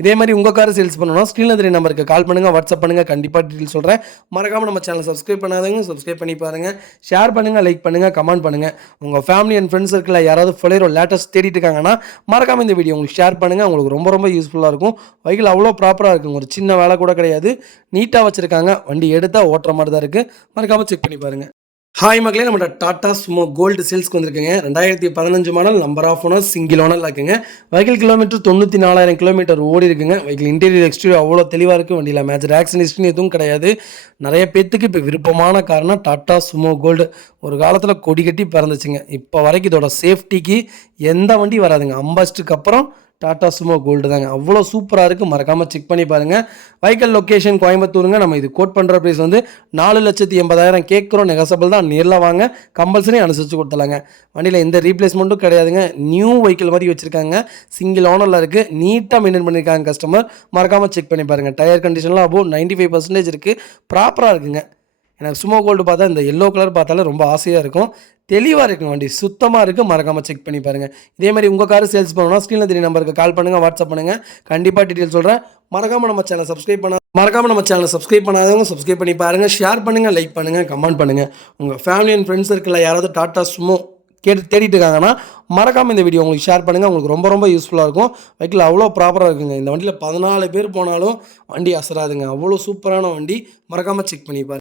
இதே மாதிரி உங்கள் கார் சேல்ஸ் பண்ணணும்னா ஸ்க்ரீனில் தெரிய நம்பருக்கு கால் பண்ணுங்கள், வாட்ஸ்அப் பண்ணுங்கள். கண்டிப்பாக டீட்டெயில் சொல்கிறேன். மறக்காமல் நம்ம சேனலை சப்ஸ்கிரைப் பண்ணாதவங்க சப்ஸ்கிரைப் பண்ணி பாருங்கள். ஷேர் பண்ணுங்கள், லைக் பண்ணுங்கள், கமெண்ட் பண்ணுங்கள். உங்கள் ஃபேமிலி அண்ட் ஃப்ரெண்ட்ஸ் சர்க்கிளில் யாராவது பொலேரோ லேட்டஸ்ட் தேடிட்டு இருக்காங்கன்னா மறக்காமல் இந்த வீடியோ உங்களுக்கு ஷேர் பண்ணுங்கள். உங்களுக்கு ரொம்ப ரொம்ப யூஸ்ஃபுல்லாக இருக்கும். வெஹிக்கிள் அவ்வளோ ப்ராப்பராக இருக்குங்க. ஒரு சின்ன வேலை கூட கிடையாது. நீட்டாக வச்சுருக்காங்க. வண்டி எடுத்தால் ஓட்டுற மாதிரி தான் இருக்குது. மறக்காமல் செக் பண்ணி பாருங்கள். ஹாய் மக்களே, நம்ம டாடா சுமோ கோல்டு சேல்ஸ்க்கு வந்திருக்குங்க. 2015 model, number of owner, single ஓனரில் இருக்குங்க. வெஹிக்கிள் கிலோமீட்டர் 94,000 கிலோமீட்டர் ஓடி இருக்குங்க. வெஹிக்கிள் இன்டீரியர் எக்ஸ்டீரியர் அவ்வளோ தெளிவாக இருக்குது. வண்டியில் மேஜர் ஆக்சிடென்ட் ஹிஸ்ட்ரி எதுவும் கிடையாது. நிறைய பேத்துக்கு இப்போ விருப்பமான காரணம் டாடா சுமோ கோல்டு. ஒரு காலத்தில் கொடி கட்டி பறந்துச்சுங்க. இப்போ வரைக்கும் இதோட சேஃப்டிக்கு எந்த வண்டி வராதுங்க. அம்பாஸ்டருக்கு அப்புறம் டாடா சுமோ கோல்டு தாங்க. அவ்வளோ சூப்பராக இருக்குது. மறக்காமல் செக் பண்ணி பாருங்கள். வெஹிக்கிள் லொக்கேஷன் கோயம்புத்தூருங்க. நம்ம இது கோட் பண்ணுற ப்ரைஸ் வந்து 4,80,000 கேட்குறோம். நெகசபிள் தான். நேரில் வாங்க, கம்பல்சரி அனுசரித்து கொடுத்துலாங்க. வண்டியில் எந்த ரீப்ளேஸ்மெண்ட்டும் கிடையாதுங்க. நியூ வெஹிக்கிள் மாதிரி வச்சுருக்காங்க. சிங்கிள் ஓனரில் இருக்குது. நீட்டாக மெயின்டைன் பண்ணியிருக்காங்க கஸ்டமர். மறக்காமல் செக் பண்ணி பாருங்கள். டயர் கண்டிஷன்லாம் அபோவ் 95% இருக்குது. ப்ராப்பராக இருக்குங்க. எனக்கு சுமோ கோல்டு பார்த்தா இந்த எல்லோ கலர் பார்த்தாலே ரொம்ப ஆசையாக இருக்கும். தெளிவாக இருக்குங்க. வண்டி சுத்தமாக இருக்குது. மறக்காமல் செக் பண்ணி பாருங்கள். இதே மாதிரி உங்கள் கார் சேல்ஸ் பண்ணணும்னா ஸ்க்ரீனில் தெரிய நம்பருக்கு கால் பண்ணுங்கள், வாட்ஸ்அப் பண்ணுங்கள். கண்டிப்பாக டீட்டெயில் சொல்கிறேன். மறக்காமல் நம்ம சேனலை சப்ஸ்கிரைப் பண்ணாதவங்க சப்ஸ்கிரைப் பண்ணி பாருங்கள். ஷேர் பண்ணுங்கள், லைக் பண்ணுங்கள், கமெண்ட் பண்ணுங்கள். உங்கள் ஃபேமிலி அண்ட் ஃப்ரெண்ட்ஸ் சர்க்கிளில் யாராவது டாடா சுமோ தேடிட்டு இருக்காங்கன்னா மறக்காமல் இந்த வீடியோ உங்களுக்கு ஷேர் பண்ணுங்கள். உங்களுக்கு ரொம்ப ரொம்ப யூஸ்ஃபுல்லாக இருக்கும். வெஹிக்கிள் அவ்வளோ ப்ராப்பராக இருக்குங்க. இந்த வண்டியில் 14 பேர் போனாலும் வண்டி அசராதுங்க. அவ்வளோ சூப்பரான வண்டி. மறக்காமல் செக் பண்ணி பாருங்கள்.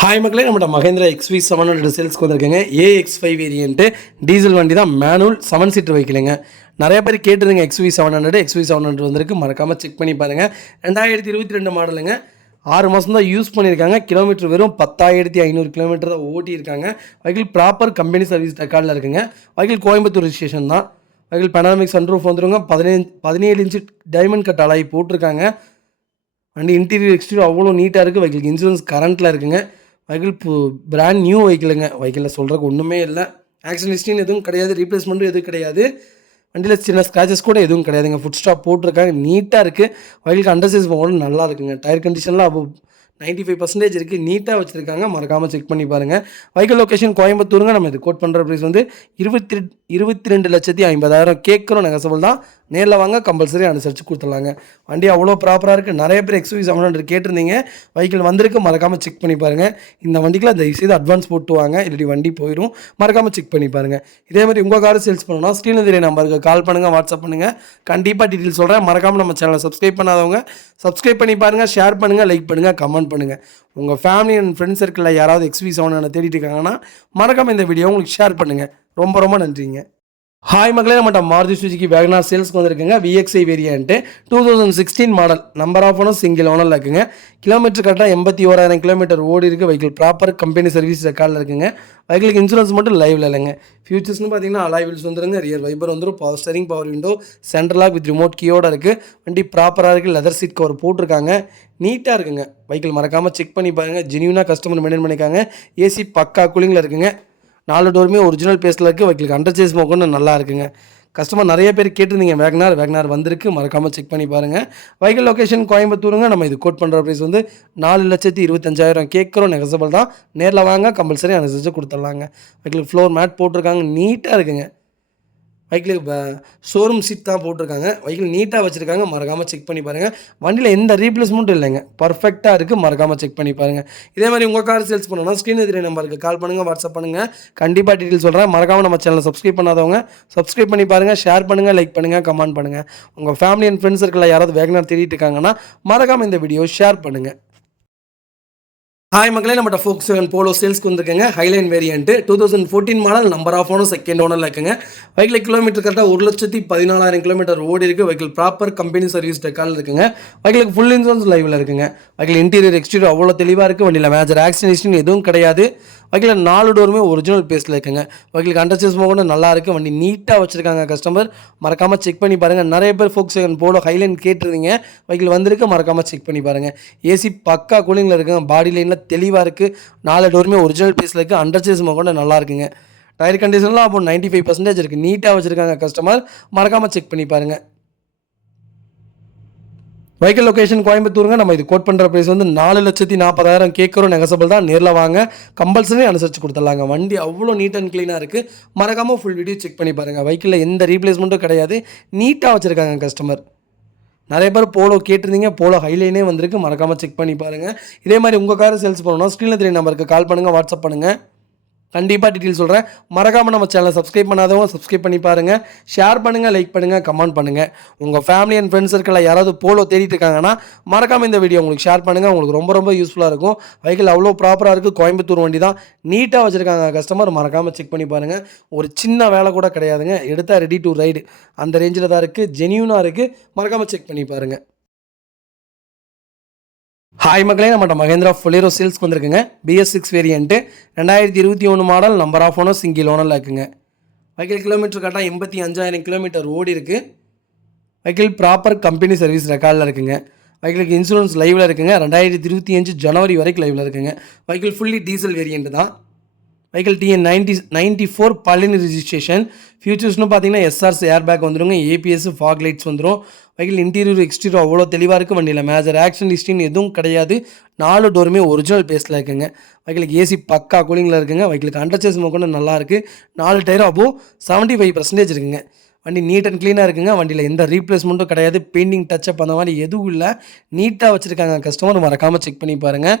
ஹாய் மக்களே, நம்மளோட மகேந்திரா XV 700 சேல்ஸ்க்கு வந்திருக்குங்க. AX5 வேரியன்ட்டு டீசல் வண்டி தான். மேனுவல் 7 சீட்டர் வைக்கலைங்க. நிறைய பேர் கேட்டுருங்க. XV 700 வந்திருக்கு. மறக்காமல் செக் பண்ணி பாருங்கள். 2022 மாடலுங்க. 6 மாதம் தான் யூஸ் பண்ணியிருக்காங்க. கிலோமீட்டர் வெறும் 10,500 கிலோமீட்டர் தான் ஓட்டியிருக்காங்க. வெஹிக்கிள் ப்ராப்பர் கம்பெனி சர்வீஸ் ரெக்கார்டில் இருக்குங்க. வெஹிக்கிள் கோயம்புத்தூர் ஸ்டேஷன் தான். வெஹிக்கிள் பெனாமிக் சன்ரூஃப் வந்துருங்க. 17 இன்ச்சு டைமண்ட் கட் அலாய் போட்டிருக்காங்க. வண்டி இன்டீரியர் எக்ஸ்டீரியர் அவ்வளோ நீட்டாக இருக்குது. வெஹிக்கிள் இன்சூரன்ஸ் கரண்ட்டில் இருக்குங்க. வெஹிக்கிள் பிராண்ட் நியூ வெஹிக்கிளுங்க. வெஹிக்கிளில் சொல்கிறதுக்கு ஒன்றுமே இல்லை. ஆக்சிடென்ட் ஹிஸ்ட்ரின்னு எதுவும் கிடையாது. ரீப்ளேஸ்மெண்ட்டும் எதுவும் கிடையாது. வண்டியில் சின்ன ஸ்க்ராச்சஸ் கூட எதுவும் கிடையாதுங்க. ஃபுட் ஸ்டாப் போட்டிருக்காங்க. நீட்டாக இருக்குது. வெஹிக்கிளுக்கு அண்டர் சைஸ் போகணும் நல்லா இருக்குங்க. டயர் கண்டிஷன்லாம் அப்போ 95% இருக்குது. நீட்டாக வச்சுருக்காங்க. மறக்காமல் செக் பண்ணி பாருங்கள். வெஹிக்கிள் லொக்கேஷன் கோயம்புத்தூருங்க. நம்ம இது கோட் பண்ணுற ப்ரைஸ் வந்து 22,50,000 கேட்குறோம். நெகசபிள் தான். நேரில் வாங்க, கம்பல்சரி அனுசரித்து கொடுத்துடலாங்க. வண்டி அவ்வளோ ப்ராப்பராக இருக்குது. நிறைய பேர் XV 700 கேட்டிருந்தீங்க. வெஹிக்கிள் வந்திருக்கு. மறக்காமல் செக் பண்ணி பாருங்கள். இந்த வண்டிக்கெலாம் தயவுசெய்து அட்வான்ஸ் போட்டு வாங்க, இல்லாட்டி வண்டி போயிடும். மறக்காமல் செக் பண்ணி பாருங்கள். இதே மாதிரி உங்கள் காரை சேல்ஸ் பண்ணணும்னா ஸ்க்ரீனில் தெரிய நம்பருக்கு கால் பண்ணுங்கள், வாட்ஸ்அப் பண்ணுங்கள். கண்டிப்பாக டீட்டெயில் சொல்கிறேன். மறக்காமல் நம்ம சேனலை சப்ஸ்கிரைப் பண்ணாதவங்க சப்ஸ்கிரைப் பண்ணி பாருங்கள். ஷேர் பண்ணுங்கள், லைக் பண்ணுங்கள், கமெண்ட் பண்ணுங்கள். உங்கள் ஃபேமிலி அண்ட் ஃப்ரெண்ட்ஸ் சர்க்கிளில் யாராவது XV 700 தேடிட்டு இருக்காங்கன்னா மறக்காமல் இந்த வீடியோ உங்களுக்கு ஷேர் பண்ணுங்கள். ரொம்ப ரொம்ப நன்றிங்க. ஹாய் மக்களே, நம்மகிட்ட மாருதி சுஜுகி வேகனார் சேல்ஸ்க்கு வந்திருக்குங்க. VXI variant 2016 model, number of owner, single ஓனரில் இருக்குங்க. கிலோமீட்டர் கரெக்டாக 81,000 கிலோமீட்டர் ஓடி இருக்குது. வெஹிக்கிள் ப்ராப்பர் கம்பெனி சர்வீஸ் ரெக்கார்டில் இருக்குங்க. வெஹிக்கிளுக்கு இன்சூரன்ஸ் மட்டும் லைவில் இல்லைங்க. ஃபியூச்சர்ஸ்னு பார்த்தீங்கன்னா அலாய் வீல்ஸ் வந்துருங்க. ரியர் வைபர் வந்துடும். Power steering, power window, central lock with remote கீயோட இருக்குது. வண்டி ப்ராப்பராக இருக்குது. லெதர் சீட் கவர் போட்டிருக்காங்க. நீட்டாக இருக்குங்க. வெஹிக்கிள் மறக்காமல் செக் பண்ணி பாருங்கள். ஜெனியூனாக கஸ்டமர் மெயின்டைன் பண்ணியிருக்காங்க. ஏசி பக்கா கூலிங்கில் இருக்குங்க. 4 டோருமே ஒரிஜினல் பேஸில் இருக்குது. வெஹிக்கிளுக்கு அண்டர் சேஸ் மோக்கொண்டு நல்லா இருக்குங்க. கஸ்டமர் நிறைய பேர் கேட்டிருந்தீங்க. வேகனார் வந்திருக்கு. மறக்காமல் செக் பண்ணி பாருங்கள். வெஹிக்கிள் லொக்கேஷன் கோயம்புத்தூருங்க. நம்ம இது கோட் பண்ணுற ப்ரைஸ் வந்து 4,25,000 கேட்குறோம். நெகசபிள் தான். நேரில் வாங்க, கம்பல்சரி அனுசரித்து கொடுத்துடலாங்க. வெஹிக்கிளுக்கு ஃப்ளோர் மேட் போட்டிருக்காங்க. நீட்டாக இருக்குங்க. வெஹிக்கிளுக்கு ஷோரூம் சீட் தான் போட்டிருக்காங்க. வெஹிக்கிள் நீட்டாக வச்சுருக்காங்க. மறக்காமல் செக் பண்ணி பாருங்கள். வண்டியில் எந்த ரீப்ளேஸ்மெண்ட்டும் இல்லைங்க. பர்ஃபெக்டாக இருக்குது. மறக்காமல் செக் பண்ணி பாருங்கள். இதே மாதிரி உங்கள் கார் சேல்ஸ் பண்ணணும்னா ஸ்க்ரீனில் தெரிய நம்பருக்கு கால் பண்ணுங்கள், வாட்ஸ்அப் பண்ணுங்கள். கண்டிப்பாக டீட்டெயில் சொல்கிறேன். மறக்காமல் நம்ம சேனலை சப்ஸ்கிரைப் பண்ணாதவங்க சப்ஸ்கிரைப் பண்ணி பாருங்கள். ஷேர் பண்ணுங்கள், லைக் பண்ணுங்கள், கமெண்ட் பண்ணுங்கள். உங்கள் ஃபேமிலி அண்ட் ஃப்ரெண்ட்ஸ் சர்க்கிளில் யாராவது வேகனார் தேடிட்டு இருக்காங்கன்னா மறக்காமல் இந்த வீடியோ ஷேர் பண்ணுங்கள். ஹாய் மக்களே, நம்மகிட்ட Volkswagen போலோ சேல்ஸ்க்கு வந்திருக்குங்க. Highline variant 2014 model, number of owner, second ஓனரில் இருக்குங்க. வெஹிக்கிள் கிலோமீட்டர் கரெக்டாக 1,14,000 கிலோமீட்டர் ஓடி இருக்குது. வெஹிக்கிள் ப்ராப்பர் கம்பெனி சர்வீஸ் ரெக்கார்டில் இருக்குங்க. வெஹிக்கிளுக்கு ஃபுல் இன்சூரன்ஸ் லைவில் இருக்குங்க. வெஹிக்கிள் இன்டீரியர் எக்ஸ்டீரியர் அவ்வளோ தெளிவாக இருக்குது. வண்டியில் மேஜர் ஆக்சிடென்ட் எதுவும் கிடையாது. வெஹிக்கிள் 4 டோருமே ஒரிஜினல் பேஸில் இருக்குங்க. வெஹிக்கிளுக்கு அண்டர் சேஸ் மோகன் நல்லா இருக்குது. வண்டி நீட்டாக வச்சுருக்காங்க கஸ்டமர். மறக்காமல் செக் பண்ணி பாருங்கள். நிறைய பேர் Volkswagen போலோ ஹைலைன் கேட்டிருந்தீங்க. வெஹிக்கிள் வந்திருக்கு. மறக்காமல் செக் பண்ணி பாருங்கள். ஏசி பக்கா கூலிங்கில் இருக்குங்க. பாடி லைனில் தெளிவாக இருக்குது. 4 டோருமே ஒரிஜினல் பேஸில் இருக்குது. அண்டர் சேஸ் மோகன் நல்லா இருக்குங்க. டயர் கண்டிஷன்லாம் அப்போ 95% இருக்குது. நீட்டாக வச்சுருக்காங்க கஸ்டமர். மறக்காமல் செக் பண்ணி பாருங்கள். வெஹிக்கிள் லொக்கேஷன் கோயம்புத்தூருங்க. நம்ம இது கோட் பண்ணுற ப்ரைஸ் வந்து 4,40,000 கேட்குறோம். நெகசபிள் தான். நேரில் வாங்க, கம்பல்சரி அனுசரித்து கொடுத்துடலாங்க. வண்டி அவ்வளோ நீட் அண்ட் க்ளீனாக இருக்குது. மறக்காமல் ஃபுல் வீடியோ செக் பண்ணி பாருங்கள். வெஹிக்கிளில் எந்த ரீப்ளேஸ்மெண்ட்டும் கிடையாது. நீட்டாக வச்சுருக்காங்க கஸ்டமர். நிறைய பேர் போலோ கேட்டிருந்தீங்க. போலோ ஹைலைனே வந்திருக்கு. மறக்காமல் செக் பண்ணி பாருங்கள். இதே மாதிரி உங்கள் காரை சேல்ஸ் பண்ணணும்னா ஸ்க்ரீனில் தெரிய நம்பருக்கு கால் பண்ணுங்கள், வாட்ஸ்அப் பண்ணுங்கள். கண்டிப்பாக டீட்டெயில் சொல்கிறேன். மறக்காமல் நம்ம சேனலை சப்ஸ்கிரைப் பண்ணாதவங்க சப்ஸ்கிரைப் பண்ணி பாருங்கள். ஷேர் பண்ணுங்கள், லைக் பண்ணுங்கள், கமெண்ட் பண்ணுங்கள். உங்கள் ஃபேமிலி அண்ட் ஃப்ரெண்ட்ஸ் சர்க்கிளில் யாராவது போலோ தேடிட்டு இருக்காங்கன்னா மறக்காமல் இந்த வீடியோ உங்களுக்கு ஷேர் பண்ணுங்கள். உங்களுக்கு ரொம்ப ரொம்ப யூஸ்ஃபுல்லாக இருக்கும். வெஹிக்கிள் அவ்வளோ ப்ராப்பராக இருக்குது. கோயம்புத்தூர் வண்டி தான், நீட்டாக வச்சுருக்காங்க. கஸ்டமர் மறக்காமல் செக் பண்ணி பாருங்கள். ஒரு சின்ன வேலை கூட கிடையாதுங்க. எடுத்தால் ரெடி டு ரைடு அந்த ரேஞ்சில் தான் இருக்குது. ஜெனியூனாக இருக்குது. மறக்காமல் செக் பண்ணி பாருங்கள். ஹாய் மக்களே, நம்மகிட்ட மகேந்திரா ஃபொலேரோ சேல்ஸ்க்கு வந்திருக்குங்க. BS6 variant 2021 model, number of owner, single ஓனரில் இருக்குங்க. வெஹிக்கிள் கிலோமீட்டர் கரெக்டாக 85,000 கிலோமீட்டர் ஓடி இருக்குது. வெஹிக்கிள் ப்ராப்பர் கம்பெனி சர்வீஸ் ரெக்கார்டில் இருக்குங்க. வெஹிக்கிளுக்கு இன்சூரன்ஸ் லைவில் இருக்குங்க. 2025 ஜனவரி வரைக்கும் லைவில் இருக்குங்க. வெஹிக்கிள் ஃபுல்லி டீசல் வேரியண்ட் தான். Vehicle TN 94 Palani registration. ஃபியூச்சர்ஸ்னு பார்த்தீங்கன்னா SRS ஏர் பேக் வந்துடுங்க. APS ஃபாக் லைட்ஸ் வந்துடும். வெஹிக்கிள் இன்டீரியர் எக்ஸ்டீரியர் அவ்வளோ தெளிவாக இருக்குது. வண்டியில் மேஜர் ஆக்சிடென்ட் ஹிஸ்ட்ரின்னு எதுவும் கிடையாது. 4 டோருமே ஒரிஜினல் பேஸில் இருக்குங்க. வெஹிக்கிளுக்கு AC பக்கா கூலிங்கில் இருக்குங்க. வெஹிக்கிளுக்கு அண்டர்சேஸ் கொண்டு நல்லா இருக்குது. 4 டயரும் அபோவ் 75% இருக்குங்க. வண்டி நீட் அண்ட் க்ளீனாக இருக்குங்க. வண்டியில் எந்த ரீப்ளேஸ்மெண்ட்டும் கிடையாது. பெயிண்டிங் டச்சப் அந்த மாதிரி எதுவும் இல்லை. நீட்டாக வச்சுருக்காங்க. கஸ்டமர் மறக்காமல் செக் பண்ணி பாருங்கள்.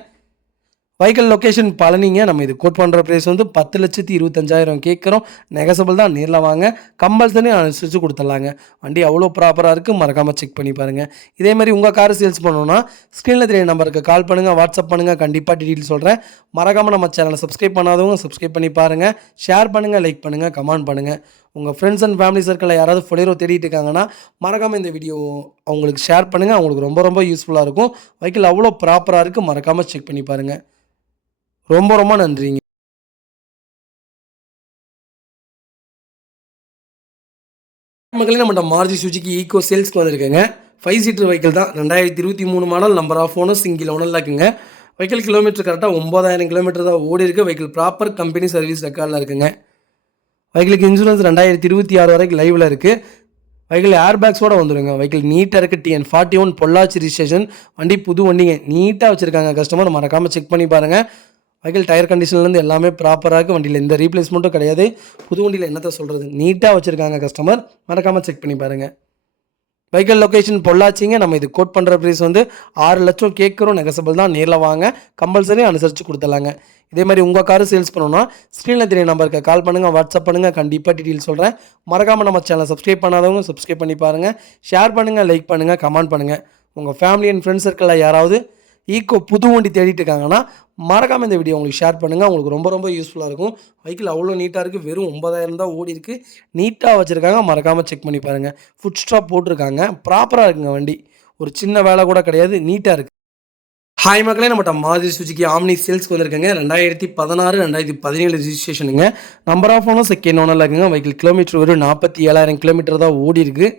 வெஹிக்கிள் லொக்கேஷன் பழனிங்க. நம்ம இது கோட் பண்ணுற ப்ரைஸ் வந்து 10,25,000 கேட்குறோம். நெகசபிள் தான். நேரில் வாங்க, கம்பல்சரி அனுசரித்து கொடுத்துட்லாங்க. வண்டி அவ்வளோ ப்ராப்பராக இருக்குது. மறக்காமல் செக் பண்ணி பாருங்கள். இதே மாதிரி உங்கள் கார் சேல்ஸ் பண்ணணுன்னா ஸ்க்ரீனில் தெரிய நம்பருக்கு கால் பண்ணுங்கள், வாட்ஸ்அப் பண்ணுங்கள். கண்டிப்பாக டீட்டெயில் சொல்கிறேன். மறக்காமல் நம்ம சேனலை சப்ஸ்கிரைப் பண்ணாதவங்க சப்ஸ்கிரைப் பண்ணி பாருங்கள். ஷேர் பண்ணுங்கள், லைக் பண்ணுங்கள், கமெண்ட் பண்ணுங்கள். உங்கள் ஃப்ரெண்ட்ஸ் அண்ட் ஃபேமிலி சர்க்கிளில் யாராவது ஃபொலேரோ தேடிட்டு இருக்காங்கன்னா மறக்காமல் இந்த வீடியோ அவங்களுக்கு ஷேர் பண்ணுங்கள். அவங்களுக்கு ரொம்ப ரொம்ப யூஸ்ஃபுல்லாக இருக்கும். வெஹிக்கிள் அவ்வளோ ப்ராப்பராக இருக்குது. மறக்காமல் செக் பண்ணி பாருங்கள். ரொம்ப ரொம்ப நன்றிங்க. மக்களே, நம்மகிட்ட மாருதி சுஜுகி ஈக்கோ சேல்ஸ்க்கு வந்திருக்குங்க. 5 சீட்டர் வெஹிக்கிள் தான். 2023 model, number of owner, single ஓனரில் இருக்குங்க. வெஹிக்கிள் கிலோமீட்டர் கரெக்டாக 9,000 கிலோமீட்டர் தான் ஓடி இருக்குது. வெஹிக்கிள் ப்ராப்பர் கம்பெனி சர்வீஸ் ரெக்கார்டில் இருக்குங்க. வெஹிக்கிளுக்கு இன்சூரன்ஸ் 2026 வரைக்கும் லைவில் இருக்குது. வெஹிக்கிள் ஏர் பேக்ஸோடு வந்துடுங்க. வெஹிக்கிள் நீட்டாக இருக்குது. TN 41 Pollachi registration. வண்டி புது வண்டிங்க. நீட்டாக வச்சுருக்காங்க. கஸ்டமர் மறக்காமல் செக் பண்ணி பாருங்கள். வெஹிக்கிள் டயர் கண்டிஷன்லேருந்து எல்லாமே ப்ராப்பராக இருக்குது. வண்டியில் எந்த ரீப்ளேஸ்மெண்ட்டும் கிடையாது. புது வண்டியில் என்னத்தை சொல்கிறது, நீட்டாக வச்சுருக்காங்க. கஸ்டமர் மறக்காமல் செக் பண்ணி பாருங்கள். வெஹிக்கிள் லொக்கேஷன் பொள்ளாச்சிங்க. நம்ம இது கோட் பண்ணுற ப்ரைஸ் வந்து 6 லட்சம் கேட்குறோம். நெகசபிள் தான். நேரில் வாங்க, கம்பல்சரி அனுசரித்து கொடுத்துலாங்க. இதே மாதிரி உங்கள் காரு சேல்ஸ் பண்ணணும்னா ஸ்க்ரீனில் தெரிய நம்பருக்கு கால் பண்ணுங்கள், வாட்ஸ்அப் பண்ணுங்கள். கண்டிப்பாக டீட்டெயில் சொல்கிறேன். மறக்காமல் நம்ம சேனலை சப்ஸ்கிரைப் பண்ணாதவங்க சப்ஸ்கிரைப் பண்ணி பாருங்கள். ஷேர் பண்ணுங்கள், லைக் பண்ணுங்கள், கமெண்ட் பண்ணுங்கள். உங்கள் ஃபேமிலி அண்ட் ஃப்ரெண்ட்ஸ் சர்க்கிளில் யாராவது ஈக்கோ புது வண்டி தேடிட்டு இருக்காங்கன்னா மறக்காமல் இந்த வீடியோ உங்களுக்கு ஷேர் பண்ணுங்கள். உங்களுக்கு ரொம்ப ரொம்ப யூஸ்ஃபுல்லாக இருக்கும். வெஹிக்கிள் அவ்வளோ நீட்டாக இருக்குது. வெறும் 9,000 தான் ஓடி இருக்குது. நீட்டாக வச்சுருக்காங்க. மறக்காமல் செக் பண்ணி பாருங்கள். ஃபுட் ஸ்டாப் போட்டிருக்காங்க. ப்ராப்பராக இருக்குங்க. வண்டி ஒரு சின்ன வேலை கூட கிடையாது. நீட்டாக இருக்குது. ஹாய் மக்களே, நம்மகிட்ட மாருதி சுஜுகி ஆம்னி சேல்ஸ்க்கு வந்திருக்குங்க. 2016 2017 ரிஜிஸ்ட்ரேஷனுங்க. நம்பர் ஆஃப் ஓனர், செகண்ட் ஓனரில் இருக்குங்க. வெஹிக்கிள் கிலோமீட்டர் வெறும் 47,000 கிலோமீட்டர் தான் ஓடி இருக்குது.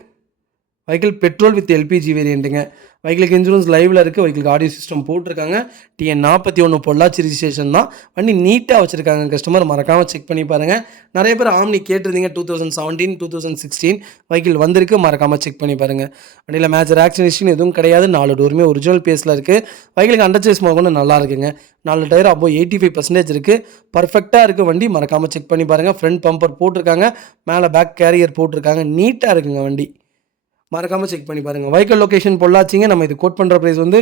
வெஹிக்கிள் பெட்ரோல் வித் LPG வேரியண்ட்டுங்க. வெஹிக்கிளுக்கு இன்சூரன்ஸ் லைவில் இருக்குது. வெஹிக்கிளுக்கு ஆடியோ சிஸ்டம் போட்டிருக்காங்க. TN 41 பொள்ளாச்சி ரிஜிஸ்ட்ரேஷன் தான். வண்டி நீட்டாக வச்சுருக்காங்க. கஸ்டமர் மறக்காமல் செக் பண்ணி பாருங்கள். நிறைய பேர் ஆம்னி கேட்டிருந்தீங்க. 2017 2016 வெஹிக்கிள் வந்திருக்கு. மறக்காமல் செக் பண்ணி பாருங்கள். வண்டியில் மேஜர் ஆக்சிடென்ட் எதுவும் கிடையாது. 4 டோருமே ஒரிஜினல் பேஸில் இருக்குது. வெஹிக்கிளுக்கு அண்டர்சேஸ் கொண்டு நல்லா இருக்குங்க. 4 டயர் அபோவ் 85% இருக்குது. பர்ஃபெக்டாக இருக்குது வண்டி. மறக்காமல் செக் பண்ணி பாருங்கள். ஃப்ரண்ட் பம்பர் போட்டிருக்காங்க. மேலே பேக் கேரியர் போட்டிருக்காங்க. நீட்டாக இருக்குங்க வண்டி. மறக்காமல் செக் பண்ணி பாருங்கள். வெஹிக்கிள் லொக்கேஷன் பொள்ளாச்சிங்க. நம்ம இது கோட் பண்ணுற ப்ரைஸ் வந்து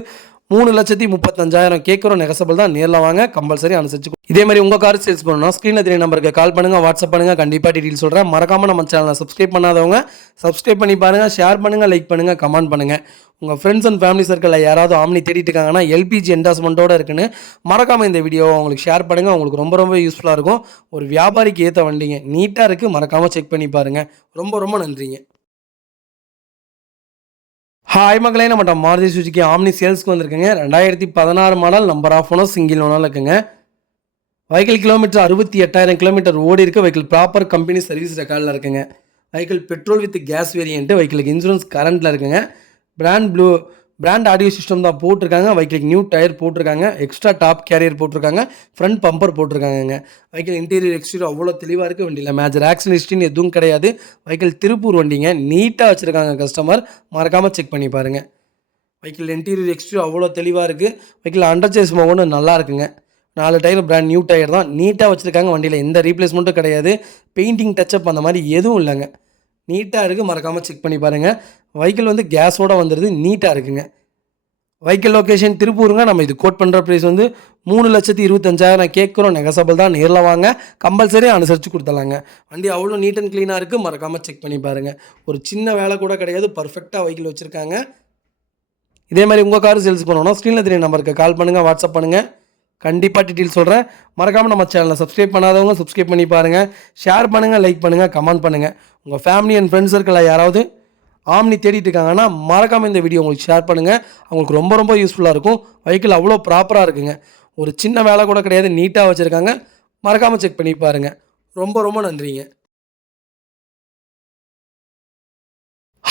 3,35,000 கேட்குறோம். நெகசபிள் தான். நேரில் வாங்க, கம்பல்சரி அனுசரிச்சு. இதே மாதிரி உங்கள் கார் சேல்ஸ் பண்ணணும்னா ஸ்க்ரீனில் தெரிய நம்பருக்கு கால் பண்ணுங்கள், வாட்ஸ்அப் பண்ணுங்கள். கண்டிப்பாக டீட்டெயில் சொல்கிறேன். மறக்காமல் நம்ம சேனலை சப்ஸ்கிரைப் பண்ணாதவங்க சப்ஸ்கிரைப் பண்ணி பாருங்கள். ஷேர் பண்ணுங்கள், லைக் பண்ணுங்கள், கமெண்ட் பண்ணுங்கள். உங்கள் ஃப்ரெண்ட்ஸ் அண்ட் ஃபேமிலி சர்க்கிளில் யாராவது ஆம்னி தேடிட்டு இருக்காங்கன்னா LPG என்டாஸ்மெண்ட்டோடு இருக்குன்னு மறக்காமல் இந்த வீடியோ உங்களுக்கு ஷேர் பண்ணுங்கள். உங்களுக்கு ரொம்ப ரொம்ப யூஸ்ஃபுல்லாக இருக்கும். ஒரு வியாபாரிக்கு ஏற்ற வண்டிங்க. நீட்டாக இருக்குது. மறக்காமல் செக் பண்ணி பாருங்கள். ரொம்ப ரொம்ப நன்றிங்க. ஹாய் மக்களே, நம்மகிட்ட மாருதி சுஜுகி ஆம்னி சேல்ஸ்க்கு வந்திருக்குங்க. 2016 model, number of owner, single ஓனரில் இருக்குங்க. வெஹிக்கிள் கிலோமீட்டர் 68,000 கிலோமீட்டர் ஓடி இருக்குது. வெஹிக்கிள் ப்ராப்பர் கம்பெனி சர்வீஸ் ரெக்கார்டில் இருக்குங்க. Vehicle petrol with gas variant. வெஹிக்கிளுக்கு இன்சூரன்ஸ் கரண்ட்டில் இருக்குங்க. பிராண்ட் ஆடியோ சிஸ்டம் தான் போட்டிருக்காங்க. வெஹிக்கிளுக்கு நியூ டயர் போட்டிருக்காங்க. எக்ஸ்ட்ரா டாப் கேரியர் போட்டிருக்காங்க. ஃப்ரண்ட் பம்பர் போட்டிருக்காங்க. வெஹிக்கிள் இன்டீரியர் எக்ஸ்டீரியர் அவ்வளோ தெளிவாக இருக்குது. வண்டியில் மேஜர் ஆக்சிடென்ட் ஹிஸ்ட்ரின்னு எதுவும் கிடையாது. வெஹிக்கிள் திருப்பூர் வண்டிங்க. நீட்டாக வச்சுருக்காங்க. கஸ்டமர் மறக்காமல் செக் பண்ணி பாருங்கள். வெஹிக்கிள் இன்டீரியர் எக்ஸ்டீரியர் அவ்வளோ தெளிவாக இருக்குது. வெஹிக்கிள் அண்டர்சேஸ் ஒன்று நல்லா இருக்குங்க. 4 டயர் பிராண்ட் நியூ டயர் தான். நீட்டாக வச்சுருக்காங்க. வண்டியில் எந்த ரீப்ளேஸ்மெண்ட்டும் கிடையாது. பெயிண்டிங் டச்சப் அந்த மாதிரி எதுவும் இல்லைங்க. நீட்டாக இருக்குது. மறக்காமல் செக் பண்ணி பாருங்கள். வெஹிக்கிள் வந்து கேஸோடு வந்துடுது. நீட்டாக இருக்குங்க. வெஹிக்கிள் லொகேஷன் திருப்பூருங்க. நம்ம இது கோட் பண்ணுற ப்ரைஸ் வந்து 3,25,000 கேட்குறோம். நெகசபிள் தான். நேரில் வாங்க, கம்பல்சரி அனுசரித்து கொடுத்துடலாங்க. வண்டி அவ்வளோ நீட் அண்ட் க்ளீனாக இருக்குது. மறக்காமல் செக் பண்ணி பாருங்கள். ஒரு சின்ன வேலை கூட கிடையாது. பர்ஃபெக்டாக வெஹிக்கிள் வச்சுருக்காங்க. இதே மாதிரி உங்கள் கார் சேல்ஸ் பண்ணணும்னா ஸ்க்ரீனில் தெரிய நம்பருக்கு கால் பண்ணுங்கள், வாட்ஸ்அப் பண்ணுங்கள். கண்டிப்பாக டீட்டெயில் சொல்கிறேன். மறக்காமல் நம்ம சேனலை சப்ஸ்கிரைப் பண்ணாதவங்க சப்ஸ்கிரைப் பண்ணி பாருங்கள். ஷேர் பண்ணுங்கள், லைக் பண்ணுங்கள், கமெண்ட் பண்ணுங்கள். உங்கள் ஃபேமிலி அண்ட் ஃப்ரெண்ட்ஸ் சர்க்கிளில் யாராவது ஆம்னி தேடிட்டு இருக்காங்கன்னா மறக்காமல் இந்த வீடியோ உங்களுக்கு ஷேர் பண்ணுங்கள். அவங்களுக்கு ரொம்ப ரொம்ப யூஸ்ஃபுல்லாக இருக்கும். வெஹிக்கிள் அவ்வளோ ப்ராப்பராக இருக்குங்க. ஒரு சின்ன வேலை கூட கிடையாது. நீட்டாக வச்சுருக்காங்க. மறக்காமல் செக் பண்ணி பாருங்கள். ரொம்ப ரொம்ப நன்றிங்க.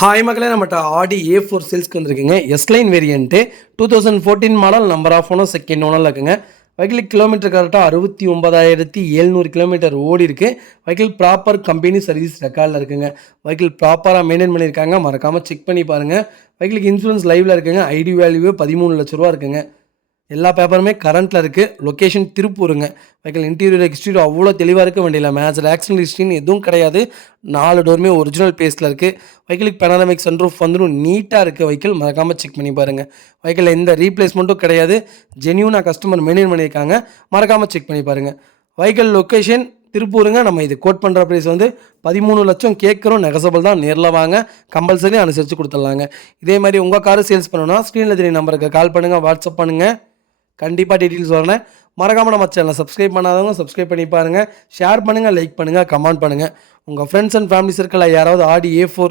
ஹாய் மக்களே, நம்மகிட்ட ஆடி A4 சேல்ஸ்க்கு வந்திருக்குங்க. S line variant 2014 model. Number of owner second ஓனரில் இருக்குங்க. வெஹிக்கிள் கிலோமீட்டர் கரெக்டாக 69,700 கிலோமீட்டர் ஓடி இருக்குது. வெஹிக்கிள் ப்ராப்பர் கம்பெனி சர்வீஸ் ரெக்கார்டில் இருக்குங்க. வெஹிக்கிள் ப்ராப்பராக மெயின்டைன் பண்ணியிருக்காங்க. மறக்காமல் செக் பண்ணி பாருங்கள். வெஹிக்கிளுக்கு இன்சூரன்ஸ் லைவில் இருக்குங்க. ஐடி வேல்யூ 13 லட்ச ரூபா இருக்குங்க. எல்லா பேப்பருமே கரண்ட்டில் இருக்குது. லொக்கேஷன் திருப்பூருங்க. வெஹிக்கிள் இன்டீரியர் எக்ஸ்டீரியர் அவ்வளோ தெளிவாக இருக்குது. வண்டியில் மேஜர் ஆக்சிடென்ட் ஹிஸ்ட்ரின்னு எதுவும் கிடையாது. 4 டோருமே ஒரிஜினல் பேஸில் இருக்குது. வெஹிக்கிளுக்கு பெனாரமிக் சன்ரூஃப் வந்துடும். நீட்டாக இருக்குது வெஹிக்கிள். மறக்காமல் செக் பண்ணி பாருங்கள். வெஹிக்கிளில் எந்த ரீப்ளேஸ்மெண்ட்டும் கிடையாது. ஜென்யூனாக கஸ்டமர் மெயின்டைன் பண்ணியிருக்காங்க. மறக்காமல் செக் பண்ணி பாருங்கள். வெஹிக்கிள் லொக்கேஷன் திருப்பூருங்க. நம்ம இது கோட் பண்ணுற ப்ரைஸ் வந்து 13 லட்சம் கேட்குறோம். நெகசபிள் தான். நேரில் வாங்க, கம்பல்சரி அனுசரித்து கொடுத்துடலாங்க. இதே மாதிரி உங்கள் காரு சேல்ஸ் பண்ணணும்னா ஸ்க்ரீனில் தெரிய நம்பருக்கு கால் பண்ணுங்கள், வாட்ஸ்அப் பண்ணுங்கள். கண்டிப்பாக டீட்டெயில்ஸ் வரேன். மறக்காமல் நம்ம சேனலை சப்ஸ்கிரைப் பண்ணாதவங்க சப்ஸ்கிரைப் பண்ணி பாருங்கள். ஷேர் பண்ணுங்கள், லைக் பண்ணுங்கள், கமெண்ட் பண்ணுங்கள். உங்கள் ஃப்ரெண்ட்ஸ் அண்ட் ஃபேமிலி சர்க்கிளில் யாராவது ஆடி A4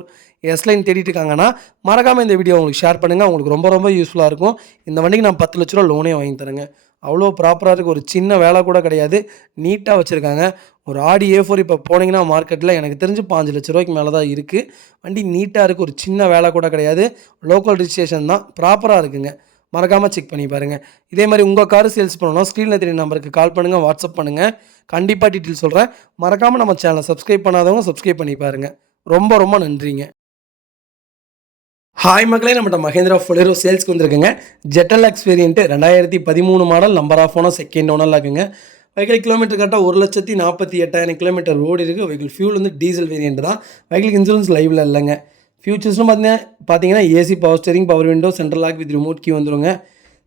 எஸ்லைன் தேடிட்டு இருக்காங்கன்னா மறக்காமல் இந்த வீடியோ உங்களுக்கு ஷேர் பண்ணுங்கள். உங்களுக்கு ரொம்ப ரொம்ப யூஸ்ஃபுல்லாக இருக்கும். இந்த வண்டிக்கு நான் 10 லட்ச ரூபா லோனே வாங்கி தரேங்க. அவ்வளோ ப்ராப்பராக இருக்குது. ஒரு சின்ன வேலை கூட கிடையாது. நீட்டாக வச்சுருக்காங்க. ஒரு ஆடி A4 இப்போ போனீங்கன்னா மார்க்கெட்டில் எனக்கு தெரிஞ்சு 5 லட்ச ரூபாய்க்கு மேலே தான் இருக்குது. வண்டி நீட்டாக இருக்குது. ஒரு சின்ன வேலை கூட கிடையாது. லோக்கல் ரிஜிஸ்ட்ரேஷன் தான். ப்ராப்பராக இருக்குங்க. மறக்காமல் செக் பண்ணி பாருங்கள். இதே மாதிரி உங்கள் கார் சேல்ஸ் பண்ணணும்னா ஸ்க்ரீனில் தெரிய நம்பருக்கு கால் பண்ணுங்கள், வாட்ஸ்அப் பண்ணுங்கள். கண்டிப்பாக டீட்டெயில் சொல்கிறேன். மறக்காமல் நம்ம சேனலை சப்ஸ்கிரைப் பண்ணாதவங்க சப்ஸ்கிரைப் பண்ணி பாருங்கள். ரொம்ப ரொம்ப நன்றிங்க. ஹாய் மக்களே, நம்மகிட்ட மஹேந்திரா ஃபொலேரோ சேல்ஸ்க்கு வந்திருக்குங்க. ZL X variant 2013 model. Number of owner second ஓனரில் இருக்குங்க. வெஹிக்கிள் கிலோமீட்டர் கரெக்டாக 1,48,000 கிலோமீட்டர் ஓடி இருக்குது. வெஹிக்கிள் ஃபியூல் வந்து டீசல் வேரியண்ட் தான். வெஹிக்கிள் இன்சூரன்ஸ் லைவில் இல்லைங்க. ஃபியூச்சர்ஸ்னு பார்த்தீங்கன்னா AC, power steering, power window, central lock with remote key வந்துருங்க.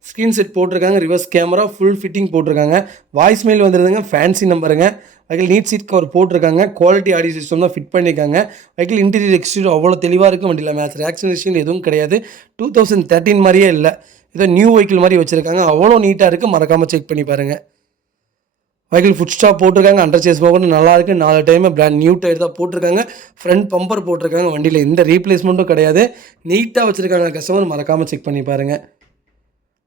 ஸ்க்ரீன் செட் போட்டிருக்காங்க. ரிவர்ஸ் கேமரா, ஃபுல் ஃபிட்டிங் போட்டிருக்காங்க. வாய்ஸ் மெயில் வந்துருதுங்க. ஃபேன்சி நம்பருங்க. வெஹிக்கிள் நீட் சீட் கவர் போட்டிருக்காங்க. குவாலிட்டி ஆடியோ சிஸ்டம் தான் ஃபிட் பண்ணியிருக்காங்க. வெஹிக்கிள் இன்டீரியர் எக்ஸ்டீரியர் அவ்வளோ தெளிவாக இருக்குது. வண்டியில் மேட்ச் ஆக்சிடென்ட் எதுவும் கிடையாது. 2013 மாதிரியே இல்லை. ஏதோ நியூ வெஹிக்கிள் மாதிரி வச்சுருக்காங்க. அவ்வளோ நீட்டாக இருக்குது. மறக்காமல் செக் பண்ணி பாருங்கள். வெஹிக்கிள் ஃபுட் ஸ்டாப் போட்டிருக்காங்க. அண்டர் சேஸ் போகணும் நல்லா இருக்குது. 4 டைமே பிராண்ட் நியூ டயர் தான் போட்டிருக்காங்க. ஃப்ரண்ட் பம்பர் போட்டிருக்காங்க. வண்டியில் எந்த ரீப்ளேஸ்மெண்ட்டும் கிடையாது. நீட்டாக வச்சுருக்காங்க. கஸ்டமர் மறக்காமல் செக் பண்ணி பாருங்கள்.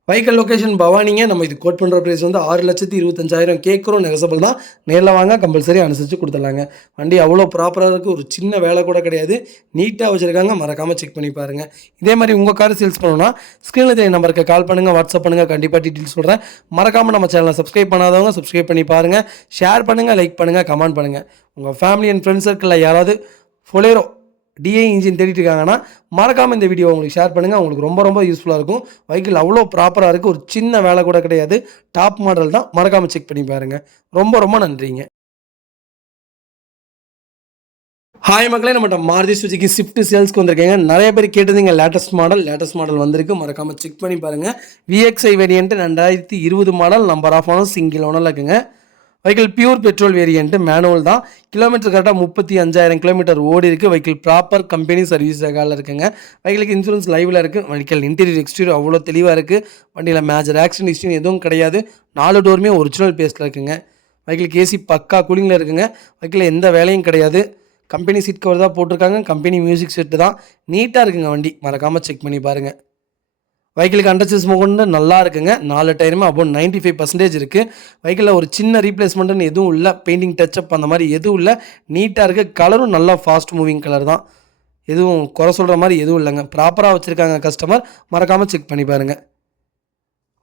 வெஹிக்கிள் லொக்கேஷன் பவானிங்க. நம்ம இது கோட் பண்ணுற ப்ரைஸ் வந்து 6,25,000 கேட்குறோம். நெகசபிள் தான். நேரில் வாங்க, கம்பல்சரி அனுசரித்து கொடுத்துடலாங்க. வண்டி அவ்வளோ ப்ராப்பராக இருக்குது. ஒரு சின்ன வேலை கூட கிடையாது. நீட்டாக வச்சுருக்காங்க. மறக்காமல் செக் பண்ணி பாருங்கள். இதே மாதிரி உங்கள் கார் சேல்ஸ் பண்ணணும்னா ஸ்க்ரீனில் தெரிய நம்பருக்கு கால் பண்ணுங்கள், வாட்ஸ்அப் பண்ணுங்கள். கண்டிப்பாக டீட்டெயில்ஸ் சொல்கிறேன். மறக்காமல் நம்ம சேனலை சப்ஸ்கிரைப் பண்ணாதவங்க சப்ஸ்கிரைப் பண்ணி பாருங்கள். ஷேர் பண்ணுங்கள், லைக் பண்ணுங்கள், கமெண்ட் பண்ணுங்கள். உங்கள் ஃபேமிலி அண்ட் ஃப்ரெண்ட்ஸ் சர்க்கிளில் யாராவது ஃபொலேரோ டிஐ இன்ஜின் தேடிட்டு இருக்காங்கன்னா மறக்காமல் இந்த வீடியோ உங்களுக்கு ஷேர் பண்ணுங்கள். உங்களுக்கு ரொம்ப ரொம்ப யூஸ்ஃபுல்லாக இருக்கும். வெஹிக்கிள் அவ்வளோ ப்ராப்பராக இருக்குது. ஒரு சின்ன வேலை கூட கிடையாது. டாப் மாடல் தான். மறக்காமல் செக் பண்ணி பாருங்கள். ரொம்ப ரொம்ப நன்றிங்க. ஹாய் மக்களே, நம்மகிட்ட மாருதி சுஜுகி ஸ்விஃப்ட் சேல்ஸ்க்கு வந்திருக்கேங்க. நிறைய பேர் கேட்டதுங்க லேட்டஸ்ட் மாடல் வந்திருக்கு. மறக்காமல் செக் பண்ணி பாருங்கள். VXI variant 2020 model. Number of owner single ஓனரில் இருக்குங்க. Vehicle pure petrol variant, manual தான். கிலோமீட்டர் கரெக்டாக 35,000 கிலோமீட்டர் ஓடி இருக்குது. வெஹிக்கிள் ப்ராப்பர் கம்பெனி சர்வீஸ் ரெக்கார்டில் இருக்குங்க. வெஹிக்கிளுக்கு இன்சூரன்ஸ் லைவில் இருக்குது. வெஹிக்கிள் இன்டீரியர் எக்ஸ்டீரியர் அவ்வளோ தெளிவாக இருக்குது. வண்டியில் மேஜர் ஆக்சிடென்ட் ஹிஸ்ட்ரி எதுவும் கிடையாது. 4 டோருமே ஒரிஜினல் பேஸில் இருக்குங்க. வெஹிக்கிளுக்கு ஏசி பக்கா கூலிங்கில் இருக்குங்க. வெஹிக்கிளில் எந்த வேலையும் கிடையாது. கம்பெனி சீட் கவர் தான் போட்டிருக்காங்க. கம்பெனி மியூசிக் செட்டு தான். நீட்டாக இருக்குங்க வண்டி. மறக்காமல் செக் பண்ணி பாருங்கள். வெஹிக்கிளுக்கு அண்டர் சேஸ் கொண்டு நல்லா இருக்குங்க. 4 டயருமே அபவுட் 95% இருக்குது. வெஹிக்கிளில் ஒரு சின்ன ரீப்ளேஸ்மெண்ட்டுன்னு எதுவும் இல்லை. பெயிண்டிங் டச்சப் அந்த மாதிரி எதுவும் இல்லை. நீட்டாக இருக்குது. கலரும் நல்லா ஃபாஸ்ட் மூவிங் கலர் தான். எதுவும் குறை சொல்கிற மாதிரி எதுவும் இல்லைங்க. ப்ராப்பராக வச்சுருக்காங்க கஸ்டமர். மறக்காமல் செக் பண்ணி பாருங்கள்.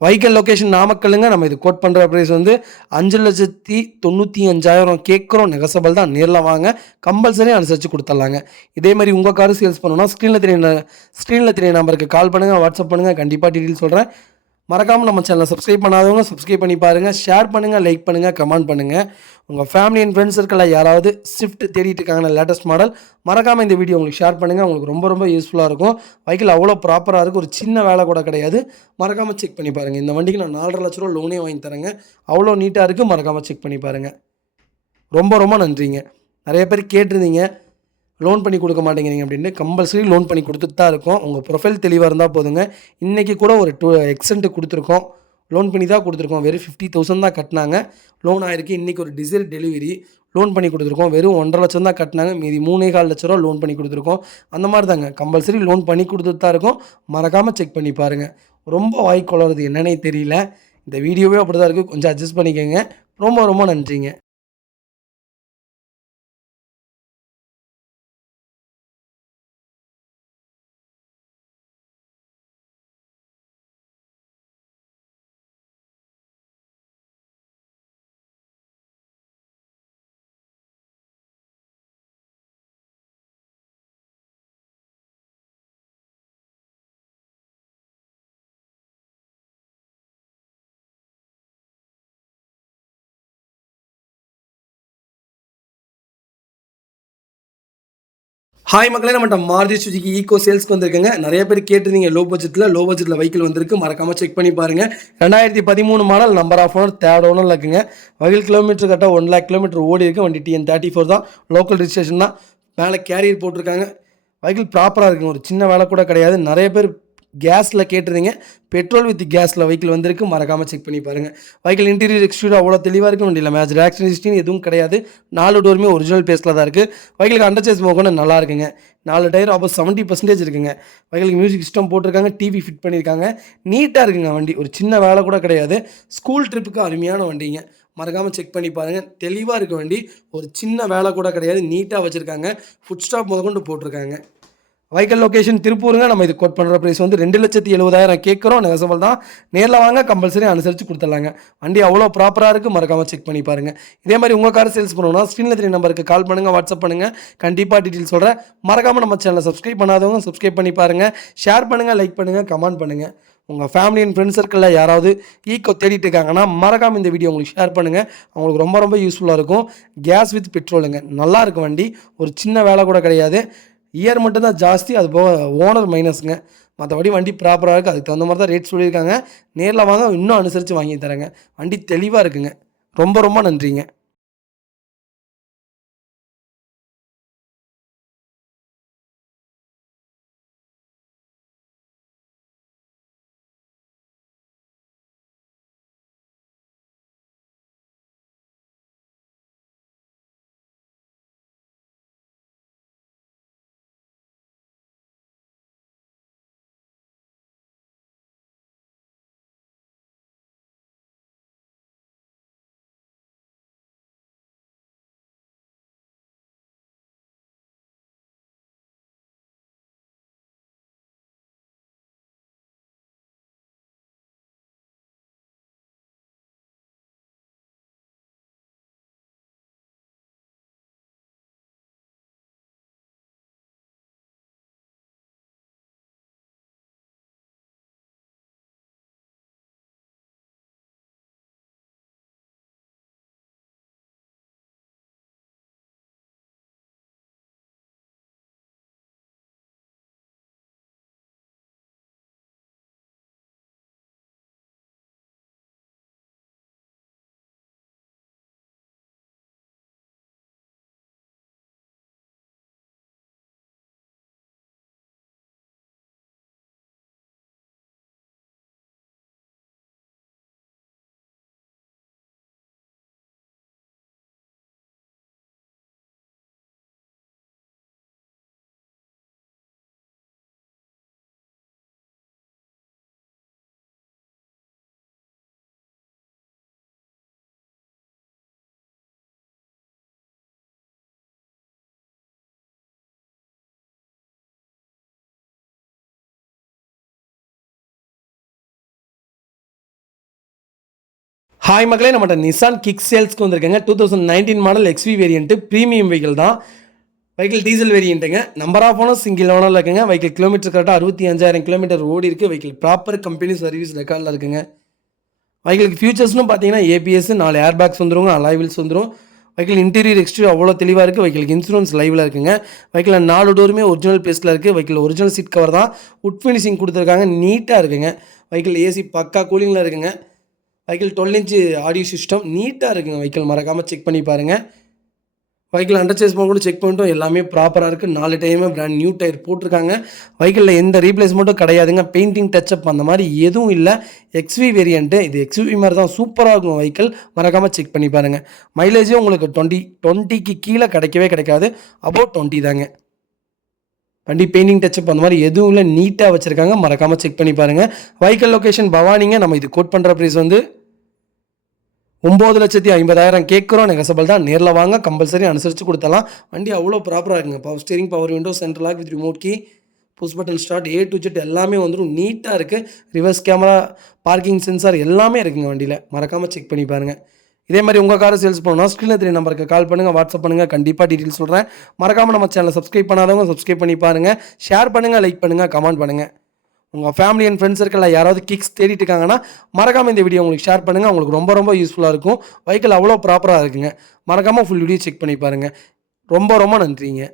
வெஹிக்கிள் லொக்கேஷன் நாமக்கல்லுங்க. நம்ம இது கோட் பண்ணுற ப்ரைஸ் வந்து 5,95,000 கேட்குறோம். நெகசபிள் தான். நேரில் வாங்க, கம்பல்சரி அனுசரித்து கொடுத்துட்லாங்க. இதே மாதிரி உங்கள் காரு சேல்ஸ் பண்ணணும்னா ஸ்க்ரீனில் தெரிய நம்பருக்கு கால் பண்ணுங்கள், வாட்ஸ்அப் பண்ணுங்கள். கண்டிப்பாக டீட்டெயில் சொல்கிறேன். மறக்காமல் நம்ம சேனலை சப்ஸ்கிரைப் பண்ணாதவங்க சப்ஸ்கிரைப் பண்ணி பாருங்கள், ஷேர் பண்ணுங்கள், லைக் பண்ணுங்கள், கமெண்ட் பண்ணுங்கள். உங்கள் ஃபேமிலி அண்ட் ஃப்ரெண்ட்ஸ் சர்க்கிளில் யாராவது ஸ்விஃப்ட் தேடிட்டு இருக்காங்க லேட்டஸ்ட் மாடல், மறக்காமல் இந்த வீடியோ உங்களுக்கு ஷேர் பண்ணுங்கள். உங்களுக்கு ரொம்ப ரொம்ப யூஸ்ஃபுல்லாக இருக்கும். வெஹிக்கிள் அவ்வளோ ப்ராப்பராக இருக்குது, ஒரு சின்ன வேலை கூட கிடையாது. மறக்காமல் செக் பண்ணி பாருங்கள். இந்த வண்டிக்கு நான் 4.5 லட்ச ரூபா லோனே வாங்கி தரேங்க. அவ்வளோ நீட்டாக இருக்குது. மறக்காமல் செக் பண்ணி பாருங்கள். ரொம்ப ரொம்ப நன்றிங்க. நிறைய பேர் கேட்டிருந்தீங்க லோன் பண்ணி கொடுக்க மாட்டேங்கிறீங்க அப்படின்னு. கம்பல்சரி லோன் பண்ணி கொடுத்துட்டு தான் இருக்கோம். உங்கள் ப்ரொஃபைல் தெளிவாக இருந்தால் போதுங்க. இன்றைக்கி கூட ஒரு எக்ஸென்ட் கொடுத்துருக்கோம், லோன் பண்ணி தான் கொடுத்துருக்கோம். வெறும் 50,000 தான் கட்டினாங்க, லோன் ஆயிருக்கு. இன்றைக்கி ஒரு டீசல் டெலிவரி லோன் பண்ணி கொடுத்துருக்கோம். வெறும் 1.5 லட்சம் தான் கட்டினாங்க, மீதி 3.25 லட்ச ரூபா லோன் பண்ணி கொடுத்துருக்கோம். அந்த மாதிரி தாங்க, கம்பல்சரி லோன் பண்ணி கொடுத்துட்டு தான் இருக்கோம். மறக்காமல் செக் பண்ணி பாருங்கள். ரொம்ப வாய்க்குளருது என்னன்னே தெரியல. இந்த வீடியோவே அப்படி தான் இருக்குது, கொஞ்சம் அட்ஜஸ்ட் பண்ணிக்கோங்க. ரொம்ப ரொம்ப நன்றிங்க. ஹாய் மக்களே, நம்மகிட்ட மாருதி சுஜுகி ஈகோ சேல்ஸ்க்கு வந்திருக்குங்க. நிறைய பேர் கேட்டிருந்தீங்க லோ பட்ஜெட்டில் வெஹிக்கிள் வந்திருக்கு. மறக்காமல் செக் பண்ணி பாருங்கள். 2013 model, number of owner, third owner இருக்குங்க. வெஹிக்கிள் கிலோமீட்டர் கரெக்டாக 1 லேக் கிலோமீட்டர் ஓடி இருக்குது. வண்டி TN34 தான், லோக்கல் ரிஜிஸ்ட்ரேஷன் தான். மேலே கேரியர் போட்டிருக்காங்க. வெஹிக்கிள் ப்ராப்பராக இருக்குங்க, ஒரு சின்ன வேலை கூட கிடையாது. நிறைய பேர் கேஸில் கேட்டிருந்தீங்க, பெட்ரோல் வித் கேஸில் வெஹிக்கிள் வந்திருக்கு. மறக்காமல் செக் பண்ணி பாருங்கள். வெஹிக்கிள் இன்டீரியர் எக்ஸ்டீரியர் அவ்வளோ தெளிவாக இருக்குது. வண்டியில் மேஜர் ஆக்சிடென்ட் எதுவும் கிடையாது. 4 டோருமே ஒரிஜினல் பேஸில் தான் இருக்குது. வெஹிக்கிளுக்கு அண்டர்சேஸ் மோகன நல்லா இருக்குங்க. 4 டயர் அப்போ 70% இருக்குங்க. வெஹிக்கிளுக்கு மியூசிக் சிஸ்டம் போட்டிருக்காங்க, டிவி ஃபிட் பண்ணியிருக்காங்க. நீட்டாக இருக்குங்க வண்டி, ஒரு சின்ன வேலை கூட கிடையாது. ஸ்கூல் ட்ரிப்புக்கு அருமையான வண்டிங்க. மறக்காமல் செக் பண்ணி பாருங்கள். தெளிவாக இருக்க வண்டி, ஒரு சின்ன வேலை கூட கிடையாது. நீட்டாக வச்சுருக்காங்க. ஃபுட் ஸ்டாப் முதற்கொண்டு போட்டிருக்காங்க. வெஹிக்கிள் லொக்கேஷன் திருப்பூருங்க. நம்ம இது கோட் பண்ணுற ப்ரைஸ் வந்து 2,70,000 கேட்குறோம். நெகசபிள் தான். நேரில் வாங்க, கம்பல்சரி அனுசரித்து கொடுத்துடலாங்க. வண்டி அவ்வளோ ப்ராப்பராக இருக்குது. மறக்காமல் செக் பண்ணி பாருங்கள். இதே மாதிரி உங்கள் கார் சேல்ஸ் பண்ணணும்னா ஸ்க்ரீனில் 3 நம்பருக்கு கால் பண்ணுங்கள், வாட்ஸ்அப் பண்ணுங்கள். கண்டிப்பாக டீட்டெயில் சொல்கிறேன். மறக்காமல் நம்ம சேனலை சப்ஸ்கிரைப் பண்ணாதவங்க சப்ஸ்கிரைப் பண்ணி பாருங்கள். ஷேர் பண்ணுங்கள், லைக் பண்ணுங்கள், கமெண்ட் பண்ணுங்கள். உங்கள் ஃபேமிலி அண்ட் ஃப்ரெண்ட்ஸ் சர்க்கிளில் யாராவது ஈக்கோ தேடிட்டு இருக்காங்கன்னா மறக்காமல் இந்த வீடியோ உங்களுக்கு ஷேர் பண்ணுங்கள். அவங்களுக்கு ரொம்ப ரொம்ப யூஸ்ஃபுல்லாக இருக்கும். கேஸ் வித் பெட்ரோலுங்க, நல்லா இருக்கும் வண்டி, ஒரு சின்ன வேலை கூட கிடையாது. இயர் மட்டும்தான் ஜாஸ்தி, அது போக ஓனர் மைனஸுங்க. மற்றபடி வண்டி ப்ராப்பராக இருக்குது. அதுக்கு தகுந்த மாதிரி தான் ரேட் சொல்லியிருக்காங்க. நேரில் வாங்க, இன்னும் அனுசரித்து வாங்கி தரேங்க. வண்டி தெளிவாக இருக்குங்க. ரொம்ப ரொம்ப நன்றிங்க. ஹாய் மக்களே, நம்மகிட்ட நிசான் கிக் சேல்ஸ்க்கு வந்திருக்கேங்க. 2019 model XV variant, premium vehicle தான். வெஹிக்கிள் டீசல் வேரியண்ட்டுங்க. நம்பர் ஆஃப் ஓனர் சிங்கிள் ஓனரில் இருக்குங்க. வெஹிக்கிள் கிலோமீட்டர் கரெக்டாக 65,000 கிலோமீட்டர் ஓடி இருக்குது. வெஹிக்கிள் ப்ராப்பர் கம்பெனி சர்வீஸ் ரெக்கார்டில் இருக்குங்க. வெஹிக்கிளுக்கு ஃபியூச்சர்ஸ்னு பார்த்தீங்கன்னா ஏபிஎஸ் 4 ஏர் பேக்ஸ் வந்துருங்க, அலாய் வீல்ஸ் வந்துடும். வெஹிக்கிள் இன்டீரியர் எக்ஸ்டீரியர் அவ்வளோ தெளிவாக இருக்குது. வெஹிக்கிளுக்கு இன்சூரன்ஸ் லைவில் இருக்குங்க. வெஹிக்கிள் 4 டோருமே ஒரிஜினல் பேஸில் இருக்குது. வெஹிக்கிள் ஒரிஜினல் சீட் கவர் தான், உட் ஃபினிஷிங் கொடுத்துருக்காங்க, நீட்டாக இருக்குங்க. வெஹிக்கிள் ஏசி பக்கா கூலிங்கில் இருக்குங்க. வெஹிக்கிள் 12 இன்ச்சு ஆடியோ சிஸ்டம் நீட்டாக இருக்குங்க. வெஹிக்கிள் மறக்காமல் செக் பண்ணி பாருங்கள். வெஹிக்கிள் அண்டர் சேஸ் கூட செக் பண்ணிட்டோம், எல்லாமே ப்ராப்பராக இருக்குது. 4 டயருமே பிராண்ட் நியூ டயர் போட்டிருக்காங்க. வெஹிக்கிளில் எந்த ரீப்ளேஸ்மெண்ட்டும் கிடையாதுங்க. பெயிண்டிங் டச்சப் அந்த மாதிரி எதுவும் இல்லை. எக்ஸ்வி வேரியண்ட்டு, இது எக்ஸ்வி மாதிரி தான், சூப்பராக இருக்கும். வெஹிக்கிள் மறக்காமல் செக் பண்ணி பாருங்கள். மைலேஜும் உங்களுக்கு 20க்கு கீழே கிடைக்கவே கிடைக்காது, அபவுட் 20 தாங்க. வண்டி பெயிண்டிங் டச்சப் அந்த மாதிரி எதுவும் இல்லை, நீட்டாக வச்சுருக்காங்க. மறக்காமல் செக் பண்ணி பாருங்கள். வெஹிக்கிள் லொக்கேஷன் பவானிங்க. நம்ம இது கோட் பண்ணுற ப்ரைஸ் வந்து 9,50,000 கேட்குறோம். நெகசபிள் தான். நேரில் வாங்க, கம்பல்சரி அனுசரித்து கொடுத்தலாம். வண்டி அவ்வளோ ப்ராப்பராக இருக்குங்க. Power steering, power window, central lock with remote key, push button start, A to Z எல்லாமே வந்துடும். நீட்டாக இருக்குது. ரிவர்ஸ் கேமரா, பார்க்கிங் சென்சார் எல்லாமே இருக்குங்க வண்டியில். மறக்காமல் செக் பண்ணி பாருங்கள். இதே மாதிரி உங்கள் காரை சேல்ஸ் பண்ணணும்னா ஸ்க்ரீனில் 3 நம்பருக்கு கால் பண்ணுங்கள், வாட்ஸ்அப் பண்ணுங்கள். கண்டிப்பாக டீட்டெயில்ஸ் சொல்கிறேன். மறக்காமல் நம்ம சேனலை சப்ஸ்கிரைப் பண்ணாதவங்க சப்ஸ்கிரைப் பண்ணி பாருங்கள். ஷேர் பண்ணுங்கள், லைக் பண்ணுங்கள், கமெண்ட் பண்ணுங்கள். உங்கள் ஃபேமிலி அண்ட் ஃப்ரெண்ட்ஸ் சர்க்கிளில் யாராவது கிக்ஸ் தேடிட்டு இருக்காங்கன்னா மறக்காமல் இந்த வீடியோ உங்களுக்கு ஷேர் பண்ணுங்கள். உங்களுக்கு ரொம்ப ரொம்ப யூஸ்ஃபுல்லாக இருக்கும். வெஹிக்கிள் அவ்வளோ ப்ராப்பராக இருக்குங்க. மறக்காமல் ஃபுல் வீடியோ செக் பண்ணி பாருங்கள். ரொம்ப ரொம்ப நன்றிங்க.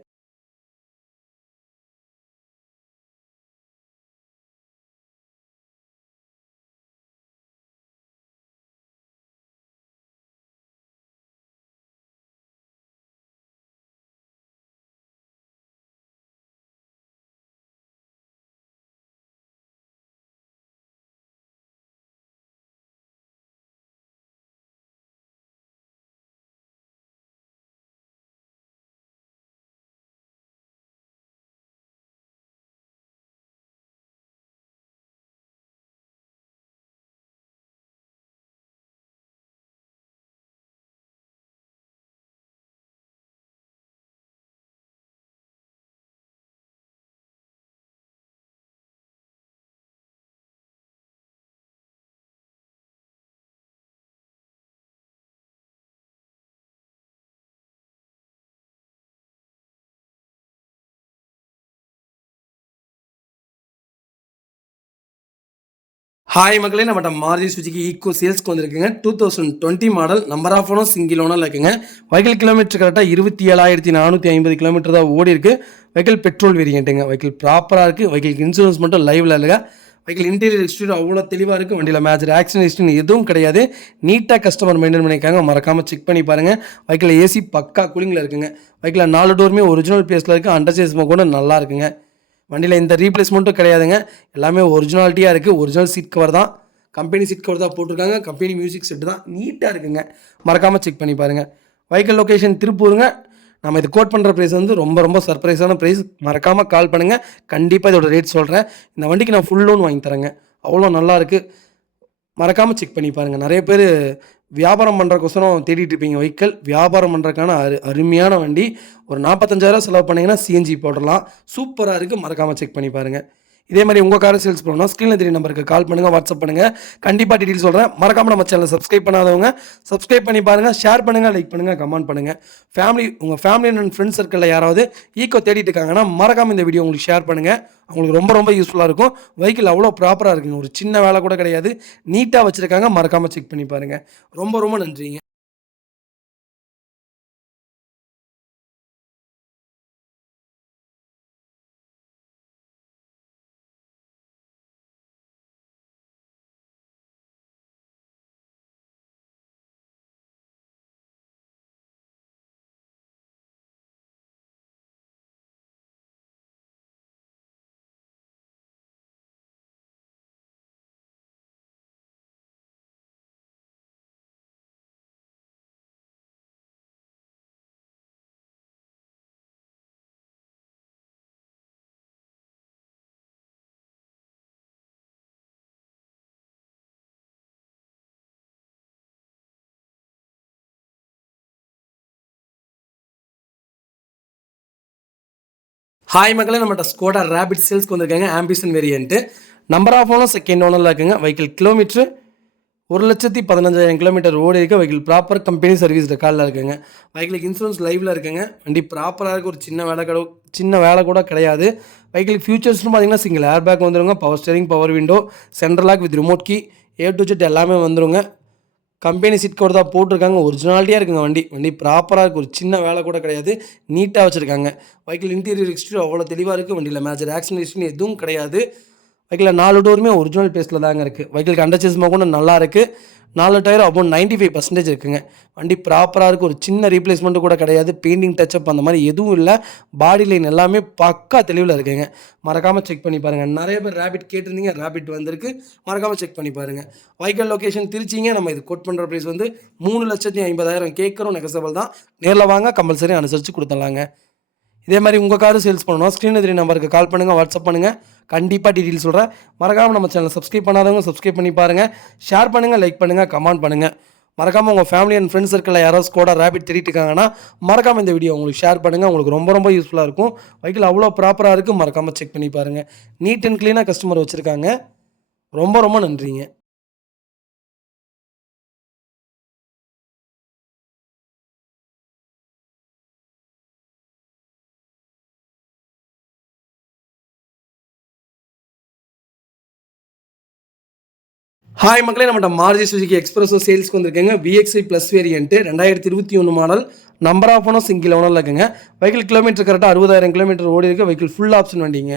ஹாய் மக்களே, நம்மகிட்ட மாருதி சுஜுகி ஈக்கோ சேல்ஸ்க்கு வந்திருக்குங்க. 2020 model, number of owner single ஓனரில் இருக்குங்க. வெஹிக்கிள் கிலோமீட்டர் கரெக்டாக 27,450 கிலோமீட்டர் தான் ஓடி இருக்குது. Vehicle petrol வேரியண்ட்டுங்க. வெஹிக்கிள் ப்ராப்பராக இருக்குது. வெஹிக்கிள் இன்சூரன்ஸ் மட்டும் லைவில் இல்லைங்க. வெஹிக்கிள் இன்டீரியர் எக்ஸ்டீரியர் அவ்வளோ தெளிவாக இருக்குது. வண்டியில் மேஜர் ஆக்சிடென்ட் ஹிஸ்ட்ரி எதுவும் கிடையாது. நீட்டாக கஸ்டமர் மெயின்டைன் பண்ணியிருக்காங்க. மறக்காமல் செக் பண்ணி பாருங்கள். வெஹிக்கிள் ஏசி பக்கா கூலிங்கில் இருக்குங்க. வெஹிக்கிள் 4 டோருமே ஒரிஜினல் பேஸில் இருக்குது. அண்டர் சேஸ் கூட நல்லா இருக்குங்க. வண்டியில் எந்த ரீப்ளேஸ்மெண்ட்டும் கிடையாதுங்க. எல்லாமே ஒரிஜினாலிட்டியாக இருக்குது. ஒரிஜினல் சீட் கவர் தான், கம்பெனி சீட் கவர் தான் போட்டிருக்காங்க. கம்பெனி மியூசிக் செட்டு தான், நீட்டாக இருக்குங்க. மறக்காமல் செக் பண்ணி பாருங்கள். வெஹிக்கிள் லொக்கேஷன் திருப்பூருங்க. நம்ம இது கோட் பண்ணுற ப்ரைஸ் வந்து ரொம்ப ரொம்ப சர்ப்ரைஸான ப்ரைஸ். மறக்காமல் கால் பண்ணுங்கள், கண்டிப்பாக இதோட ரேட் சொல்கிறேன். இந்த வண்டிக்கு நான் ஃபுல் லோன் வாங்கி தரேங்க. அவ்வளோ நல்லா இருக்குது. மறக்காமல் செக் பண்ணி பாருங்கள். நிறைய பேர் வியாபாரம் பண்ணுறக்கோசரம் தேடிட்டு இருப்பீங்க வெஹிக்கிள். வியாபாரம் பண்ணுறதுக்கான அருமையான வண்டி. ஒரு 45,000 செலவு பண்ணிங்கன்னா சிஎன்ஜி போடலாம். சூப்பராக இருக்குது. மறக்காமல் செக் பண்ணி பாருங்கள். இதே மாதிரி உங்கள் காரை சேல்ஸ் பண்ணணும்னா ஸ்க்ரீனில் 3 நம்பருக்கு கால் பண்ணுங்கள், வாட்ஸ்அப் பண்ணுங்கள். கண்டிப்பாக டீட்டெயில் சொல்கிறேன். மறக்காமல் நம்ம சேனலை சப்ஸ்கிரைப் பண்ணாதவங்க சப்ஸ்கிரைப் பண்ணி பாருங்கள். ஷேர் பண்ணுங்கள், லைக் பண்ணுங்கள், கமெண்ட் பண்ணுங்கள். உங்கள் ஃபேமிலி அண்ட் ஃப்ரெண்ட்ஸ் சர்க்கிளில் யாராவது ஈக்கோ தேடிட்டு இருக்காங்கன்னா மறக்காமல் இந்த வீடியோ உங்களுக்கு ஷேர் பண்ணுங்கள். அவங்களுக்கு ரொம்ப ரொம்ப யூஸ்ஃபுல்லாக இருக்கும். வெஹிக்கிள் அவ்வளோ ப்ராப்பராக இருக்குங்க. ஒரு சின்ன வேலை கூட கிடையாது. நீட்டாக வச்சுருக்காங்க. மறக்காமல் செக் பண்ணி பாருங்கள். ரொம்ப ரொம்ப நன்றிங்க. ஹாய் மக்களே, நம்மகிட்ட ஸ்கோடா ரேபிட் சேல்ஸ்க்கு வந்திருக்காங்க. Ambition variant. Number of owner second ஓனரில் இருக்குங்க. வெஹிக்கிள் கிலோமீட்ரு 1,15,000 கிலோமீட்டர் ஓடி இருக்க வெஹிக்கிள் ப்ராப்பர் கம்பெனி சர்வீஸ் ரெக்கார்டில் இருக்குங்க. வெஹிக்கிளுக்கு இன்சூரன்ஸ் லைவில் இருக்குங்க. வண்டி ப்ராப்பராக இருக்குது. ஒரு சின்ன வேலை கூட கிடையாது. வெஹிக்கிளுக்கு ஃபியூச்சர்ஸ்னு பார்த்தீங்கன்னா சிங்கிள் ஏர் பேக் வந்துருங்க, power steering, power window, central lock with remote key, A to Z எல்லாமே வந்துருங்க. கம்பெனி சீட் கவர் தான் போட்டிருக்காங்க. ஒரிஜினாலிட்டியாக இருக்குங்க. வண்டி ப்ராப்பராக இருக்குது. ஒரு சின்ன வேலை கூட கிடையாது. நீட்டாக வச்சுருக்காங்க. வெஹிக்கிள் இன்டீரியர் எக்ஸ்டீரியர் அவ்வளோ தெளிவாக இருக்குது. வண்டியில் மேஜர் ஆக்சிடென்ட் எதுவும் கிடையாது. வெஹிக்கில் 4 டோருமே ஒரிஜினல் பேஸில் தாங்க இருக்குது. வெஹிக்கிளுக்கு அண்டர்சேஸ் கூட நல்லா இருக்குது. 4 டயர் அபவுட் 95% இருக்குங்க. வண்டி ப்ராப்பராக இருக்குது. ஒரு சின்ன ரீப்ளேஸ்மெண்ட்டு கூட கிடையாது. பெயிண்டிங் டச்சப் அந்த மாதிரி எதுவும் இல்லை. பாடி லைன் எல்லாமே பக்கா தெளிவில் இருக்குங்க. மறக்காமல் செக் பண்ணி பாருங்கள். நிறைய பேர் ரேபிட் கேட்டிருந்தீங்க. ரேபிட் வந்திருக்கு. மறக்காமல் செக் பண்ணி பாருங்கள். வெஹிக்கிள் லொக்கேஷன் திருச்சிங்க. நம்ம இது கோட் பண்ணுற ப்ரைஸ் வந்து 3,50,000 கேட்குறோம். நெகசபிள் தான். நேரில் வாங்க, கம்பல்சரி அனுசரித்து கொடுத்துடலாங்க. இதே மாதிரி உங்கள் காரு சேல்ஸ் பண்ணணும், ஸ்க்ரீனில் 3 நம்பருக்கு கால் பண்ணுங்கள், வாட்ஸ்அப் பண்ணுங்கள். கண்டிப்பாக டீட்டெயில் சொல்கிறேன். மறக்காமல் நம்ம சேனலை சப்ஸ்கிரைப் பண்ணாதவங்க சப்ஸ்கிரைப் பண்ணி பாருங்கள். ஷேர் பண்ணுங்கள், லைக் பண்ணுங்கள், கமெண்ட் பண்ணுங்கள். மறக்காமல் உங்கள் ஃபேமிலி அண்ட் ஃப்ரெண்ட்ஸ் சர்க்கிளில் யாராவது ஸ்கோடா ரேபிட் தேடிட்டு இருக்காங்கன்னா மறக்காமல் இந்த வீடியோ உங்களுக்கு ஷேர் பண்ணுங்கள். உங்களுக்கு ரொம்ப யூஸ்ஃபுல்லாக இருக்கும். வெஹிக்கிள் அவ்வளோ ப்ராப்பராக இருக்குது. மறக்காமல் செக் பண்ணி பாருங்கள். நீட் அண்ட் க்ளீனாக கஸ்டமர் வச்சுருக்காங்க. ரொம்ப நன்றிங்க. ஹாய் மக்களே, நம்மகிட்ட மாருதி சுசுகி எக்ஸ்பிரஸோ சேல்ஸ்க்கு வந்திருக்கேங்க. VXi plus variant 2021 model. Number of owner single ஓனரில் இருக்குங்க. வெஹிக்கிள் கிலோமீட்டர் கரெக்டாக 60,000 கிலோமீட்டர் ஓடி இருக்குது. வெஹிக்கிள் ஃபுல் ஆப்ஷன் வண்டிங்க.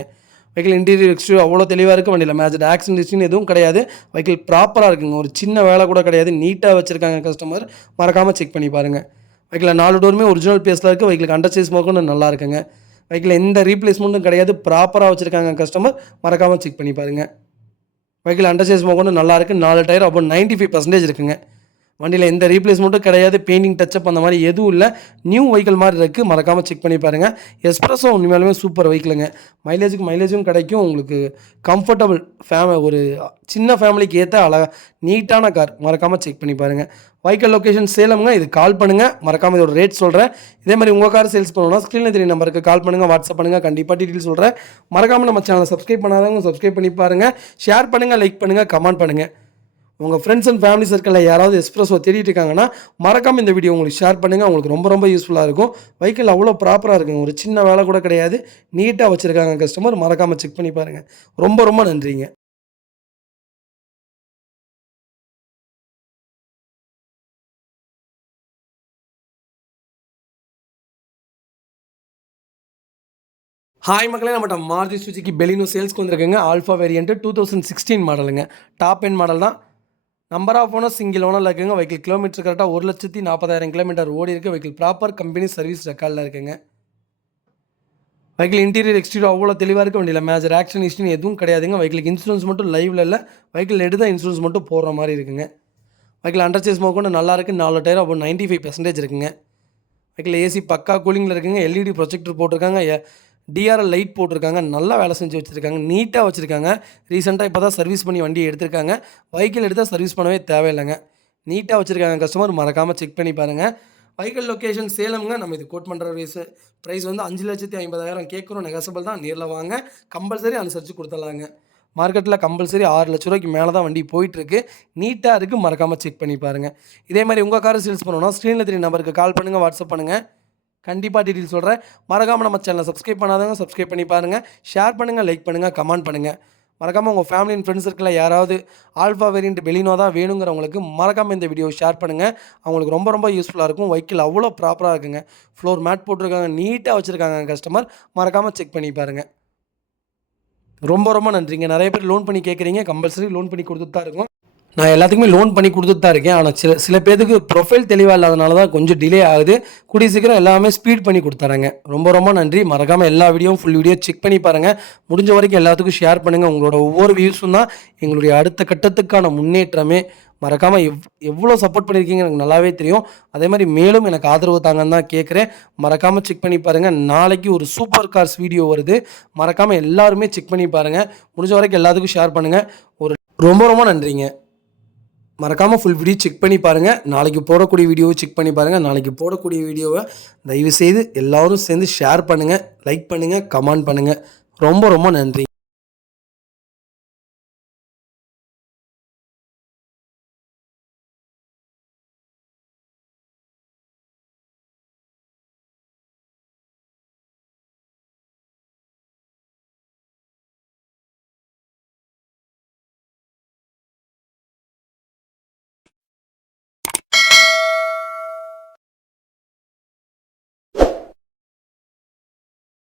வெஹிக்கிள் இன்டீரியர் எக்ஸ்டீரியர் அவ்வளோ தெளிவாக இருக்குது. வண்டியில் மேஜர் ஆக்சிடென்ட் எதுவும் கிடையாது. வெஹிக்கிள் ப்ராப்பராக இருக்குங்க. ஒரு சின்ன வேலை கூட கிடையாது. நீட்டாக வச்சுருக்காங்க கஸ்டமர். மறக்காமல் செக் பண்ணி பாருங்கள். வெஹிக்கிள் 4 டோருமே ஒரிஜினல் பேஸில் இருக்குது. வெஹிக்கிளுக்கு அண்டர்சேஸ் மோக்கும் நல்லா இருக்குங்க. வெஹிக்கிள் எந்த ரீப்ளேஸ்மெண்ட்டும் கிடையாது. ப்ராப்பராக வச்சுருக்காங்க கஸ்டமர். மறக்காமல் செக் பண்ணி பாருங்கள். வெஹிக்கிள் அண்டர்சேஸ் கொண்டு நல்லா இருக்குது. 4 டயர் அபவுட் 95% இருக்குங்க. வண்டியில் எந்த ரீப்ளேஸ்மெண்ட்டும் கிடையாது. பெயிண்டிங் டச்சப் அந்த மாதிரி எதுவும் இல்லை. நியூ வெஹிக்கிள் மாதிரி இருக்குது. மறக்காமல் செக் பண்ணி பாருங்கள். எஸ்ப்ரெஸோ உண்மையாலுமே சூப்பர் வெஹிக்கிளுங்க. மைலேஜும் கிடைக்கும். உங்களுக்கு கம்ஃபர்டபுள் ஒரு சின்ன ஃபேமிலிக்கு ஏற்ற அழகாக நீட்டான கார். மறக்காமல் செக் பண்ணி பாருங்கள். வெஹிக்கிள் லொக்கேஷன் சேலம்ங்க. இது கால் பண்ணுங்கள். மறக்காமல் இதோட ரேட் சொல்கிறேன். இதே மாதிரி உங்கள் கார் சேல்ஸ் பண்ணணும்னா ஸ்க்ரீனில் 3 நம்பருக்கு கால் பண்ணுங்கள், வாட்ஸ்அப் பண்ணுங்கள். கண்டிப்பாக டீட்டெயில் சொல்கிறேன். மறக்காமல் நம்ம சேனலை சப்ஸ்கிரைப் பண்ணாதவங்க சப்ஸ்கிரைப் பண்ணி பாருங்கள். ஷேர் பண்ணுங்கள், லைக் பண்ணுங்கள், கமெண்ட் பண்ணுங்கள். உங்கள் ஃப்ரெண்ட்ஸ் அண்ட் ஃபேமிலி சர்க்கிளில் யாராவது எக்ஸ்பிரஸோ தேடிட்டு இருக்காங்கன்னா மறக்காமல் இந்த வீடியோ உங்களுக்கு ஷேர் பண்ணுங்கள். உங்களுக்கு ரொம்ப யூஸ்ஃபுல்லாக இருக்கும். வெஹிக்கிள் அவ்வளோ ப்ராப்பராக இருக்குங்க. ஒரு சின்ன வேலை கூட கிடையாது. நீட்டாக வச்சுருக்காங்க கஸ்டமர். மறக்காமல் செக் பண்ணி பாருங்கள். ரொம்ப நன்றிங்க. ஹாய் மக்களே, நம்மகிட்ட மாருதி சுசுகி பெலினோ சேல்ஸ்க்கு வந்திருக்குங்க. ஆல்ஃபா வேரியன்ட்டு 2016 மாடலுங்க. டாப் எண்ட் மாடல் தான். நம்பர் ஆஃப் ஓனர் சிங்கிள் ஓனரில் இருக்குங்க. வெஹிக்கிள் கிலோமீட்டர் கரெக்டாக 1,40,000 கிலோமீட்டர் ஓடி இருக்குது. வெஹிக்கிள் ப்ராப்பர் கம்பெனி சர்வீஸ் ரெக்கார்டில் இருக்குங்க. வெஹிக்கிள் இன்டீரியர் எக்ஸ்டீரியர் அவ்வளோ தெளிவாக இருக்குது. வண்டியில் மேஜர் ஆக்சிடென்ட் ஹிஸ்ட்ரி எதுவும் கிடையாதுங்க. வெஹிக்கிளுக்கு இன்சூரன்ஸ் மட்டும் லைவில் இல்லை. வெஹிக்கிள் எடுத்தால் இன்சூரன்ஸ் மட்டும் போடுற மாதிரி இருக்குங்க. வெஹிக்கிள் அண்டர்சேஸ் கொண்டு நல்லா இருக்குது. 4 டயர் அபவுட் 95% இருக்குங்க. வெஹிக்கிள் ஏசி பக்கா கூலிங்கில் இருக்குங்க. LED ப்ரொஜெக்டர் போட்டிருக்காங்க. DRL லைட் போட்டிருக்காங்க. நல்லா வேலை செஞ்சு வச்சுருக்காங்க. நீட்டாக வச்சுருக்காங்க. ரீசெண்டாக இப்போ தான் சர்வீஸ் பண்ணி வண்டியை எடுத்திருக்காங்க. வெஹிக்கிள் எடுத்தால் சர்வீஸ் பண்ணவே தேவையில்லைங்க. நீட்டாக வச்சுருக்காங்க கஸ்டமர். மறக்காமல் செக் பண்ணி பாருங்கள். வெஹிக்கிள் லொக்கேஷன் சேலம்ங்க. நம்ம இது கோட் பண்ணுற ப்ரைஸ் வந்து 5,50,000 கேட்குறோம். நெகசபிள் தான். நேரில் வாங்க, கம்பல்சரி அனுசரித்து கொடுத்துடலாங்க. மார்க்கெட்டில் கம்பல்சரி 6 லட்ச ரூபாய்க்கு மேலே தான் வண்டி போயிட்டுருக்கு. நீட்டாக இருக்குது. மறக்காமல் செக் பண்ணி பாருங்கள். இதே மாதிரி உங்கள் காரை சேல்ஸ் பண்ணணும்னா ஸ்க்ரீனில் 3 நம்பருக்கு கால் பண்ணுங்கள், வாட்ஸ்அப் பண்ணுங்கள். கண்டிப்பாக டீட்டெயில் சொல்கிறேன். மறக்காமல் நம்ம சேனலை சப்ஸ்கிரைப் பண்ணாதவங்க சப்ஸ்கிரைப் பண்ணி பாருங்கள். ஷேர் பண்ணுங்கள், லைக் பண்ணுங்கள், கமெண்ட் பண்ணுங்கள். மறக்காமல் உங்கள் ஃபேமிலி அண்ட் ஃப்ரெண்ட்ஸ் சர்க்கிளில் யாராவது ஆல்ஃபா வேரியன்ட் பெலினோ தான் வேணுங்கிறவங்களுக்கு மறக்காமல் இந்த வீடியோ ஷேர் பண்ணுங்கள். அவங்களுக்கு ரொம்ப யூஸ்ஃபுல்லாக இருக்கும். வெஹிக்கிள் அவ்வளோ ப்ராப்பராக இருக்குங்க. ஃப்ளோர் மேட் போட்டிருக்காங்க. நீட்டாக வச்சுருக்காங்க கஸ்டமர். மறக்காமல் செக் பண்ணி பாருங்கள். ரொம்ப நன்றிங்க. நிறைய பேர் லோன் பண்ணி கேட்குறீங்க. கம்பல்சரி லோன் பண்ணி கொடுத்துட்டு தான் இருக்கும். நான் எல்லாத்துக்குமே லோன் பண்ணி கொடுத்துட்டு தான் இருக்கேன். ஆனால் சில பேருக்கு ப்ரொஃபைல் தெளிவாக இல்லாதனால தான் கொஞ்சம் டிலே ஆகுது. கூடிய சீக்கிரம் எல்லாமே ஸ்பீட் பண்ணி கொடுத்துறேங்க. ரொம்ப நன்றி. மறக்காமல் எல்லா வீடியோவும் ஃபுல் வீடியோ செக் பண்ணி பாருங்கள். முடிஞ்ச வரைக்கும் எல்லாத்துக்கும் ஷேர் பண்ணுங்கள். உங்களோட ஒவ்வொரு வியூஸும் தான் எங்களுடைய அடுத்த கட்டத்துக்கான முன்னேற்றமே. மறக்காமல் எவ்வளோ சப்போர்ட் பண்ணியிருக்கீங்க எனக்கு நல்லாவே தெரியும். அதே மாதிரி மேலும் எனக்கு ஆதரவு தாங்கன்னு தான் கேட்குறேன். மறக்காமல் செக் பண்ணி பாருங்கள். நாளைக்கு ஒரு சூப்பர் கார்ஸ் வீடியோ வருது. மறக்காமல் எல்லாருமே செக் பண்ணி பாருங்கள். முடிஞ்ச வரைக்கும் எல்லாத்துக்கும் ஷேர் பண்ணுங்கள். ரொம்ப நன்றிங்க. மறக்காமல் ஃபுல் வீடியோ செக் பண்ணி பாருங்கள். நாளைக்கு போடக்கூடிய வீடியோவை செக் பண்ணி பாருங்கள். நாளைக்கு போடக்கூடிய வீடியோவை தயவுசெய்து எல்லோரும் சேர்ந்து ஷேர் பண்ணுங்கள், லைக் பண்ணுங்கள், கமெண்ட் பண்ணுங்கள். ரொம்ப நன்றி.